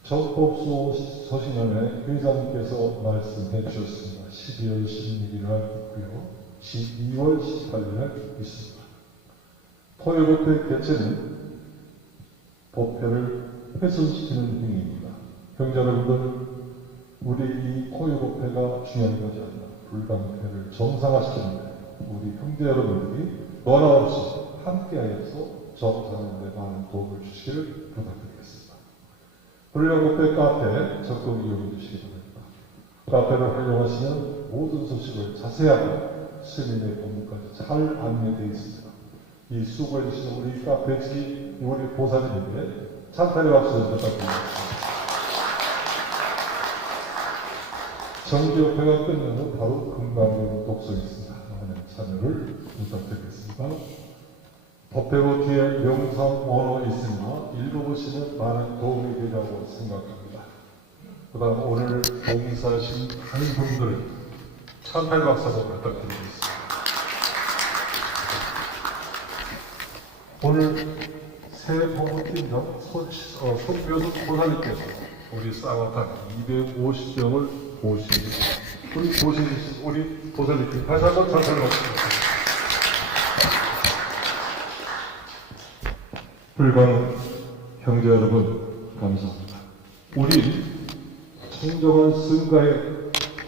정법소 서신안에 회장님께서 말씀해 주셨습니다. 12월 16일 날 있고요. 12월 18일 날 있습니다. 토요일부터 개최는 법회를 훼손시키는 행위입니다. 형제 여러분들, 우리 이 토요일법회가 중요한 것이 아니라 불광협회를 정상화시키는데 우리 형제 여러분들이 너나 없이 함께하여서 정상화하는 데 많은 도움을 주시기를 부탁드리겠습니다. 불광협회 카페 적극 이용해 주시기 바랍니다. 카페를 활용하시면 모든 소식을 자세하게 스님의 법문까지 잘 안내되어 있습니다. 이 수고해 주시는 우리 카페지 우리 보사님에게 참패의 박수를 부탁드립니다. 정기협회가 끝나면 바로 금강경 독서에 있습니다. 많은 참여를 부탁드리겠습니다. 법회로 뒤에 명상 언어 있으나 읽어보시면 많은 도움이 되리라고 생각합니다. 그 다음 오늘 봉사하신 많은 분들 참패의 박수를 부탁드리겠습니다. 오늘 새 법무팀장 손교수 보사님께서 우리 쌍화탕 250병을 보시고 우리 보사님께 다시 한번 감사를 드립니다. 불광 형제 여러분 감사합니다. 우리 청정한 승가에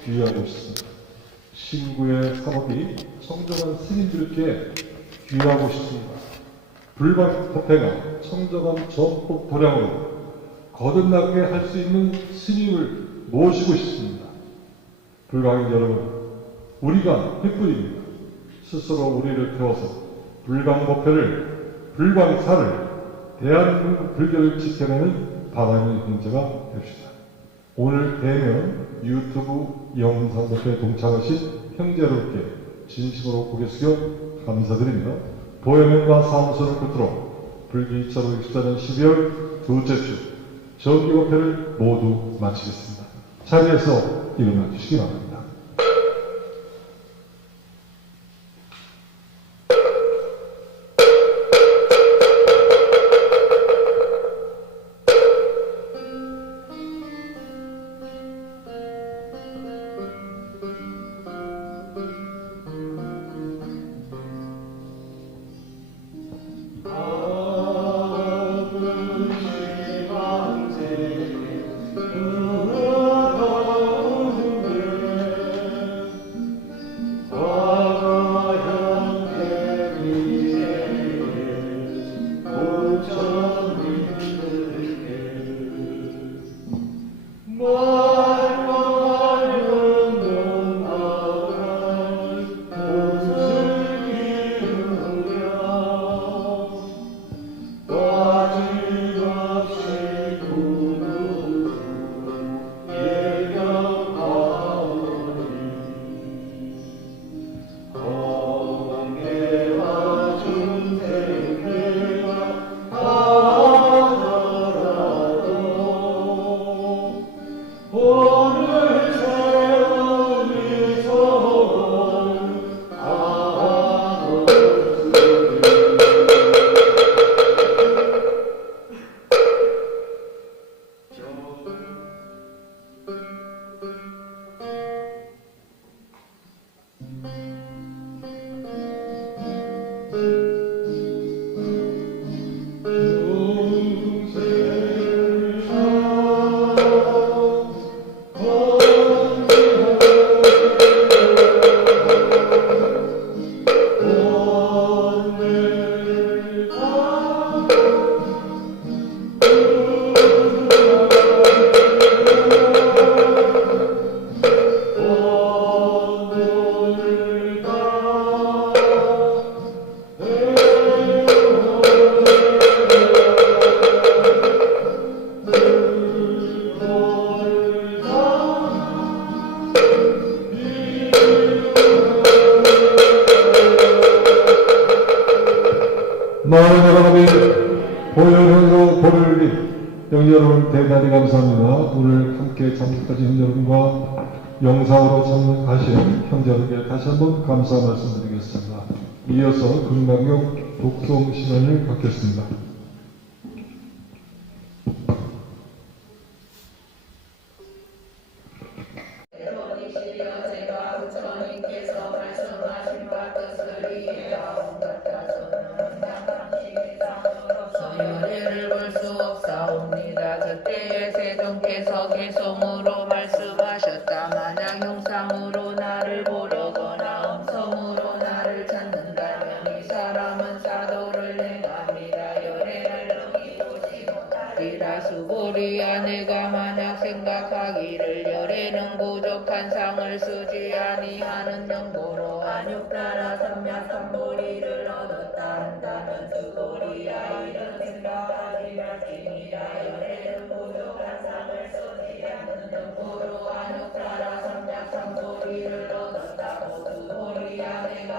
귀하고 있습니다. 신구의 산업이 청정한 스님들께 귀하고 싶습니다. 불광협회가 청정한 전법 도량으로 거듭나게 할 수 있는 스님을 모시고 싶습니다. 불광인 여러분, 우리가 햇불입니다. 스스로 우리를 태워서 불광법회를, 불광사를, 대한민국 불교를 지켜내는 바람의 형제가 됩시다. 오늘 대면 유튜브 영상법회에 동참하신 형제 여러분께 진심으로 고개 숙여 감사드립니다. 보혜명과 사무소를 끝으로 불교 2024년 12월 둘째 주 정기법회를 모두 마치겠습니다. 자리에서 일어나 주시기 바랍니다. 그 영계 여러분 대단히 감사합니다. 오늘 함께 참석하신 여러분과 영상으로 참석하신 형제 여러분께 다시 한번 감사 말씀드리겠습니다. 이어서 금강경 독송 시간을 갖겠습니다. 제가 부처님께서 말씀하신 바 뜻을 이해하온 같아 저는 열애를 볼 수 없사옵니다. 저때에 세존께서 개송으로 말씀하셨다. 만약 형상으로 나를 보려거나 음성으로 나를 찾는다면 이 사람은 사도를 행합니다. 열애를 능히 보지 못하리라. 수보리야 내가 만약 생각하기를 열애는 부족한 상을 쓰지 아니하는 정도로 안육따라 삼약삼보리를 얻었다 한다면 수보리야 이런 생각하지 말지니라. 열애는 부족한 상을 쓰지 않는 정도로 안육따라 삼약삼보리를 얻었다고 수보리야 내가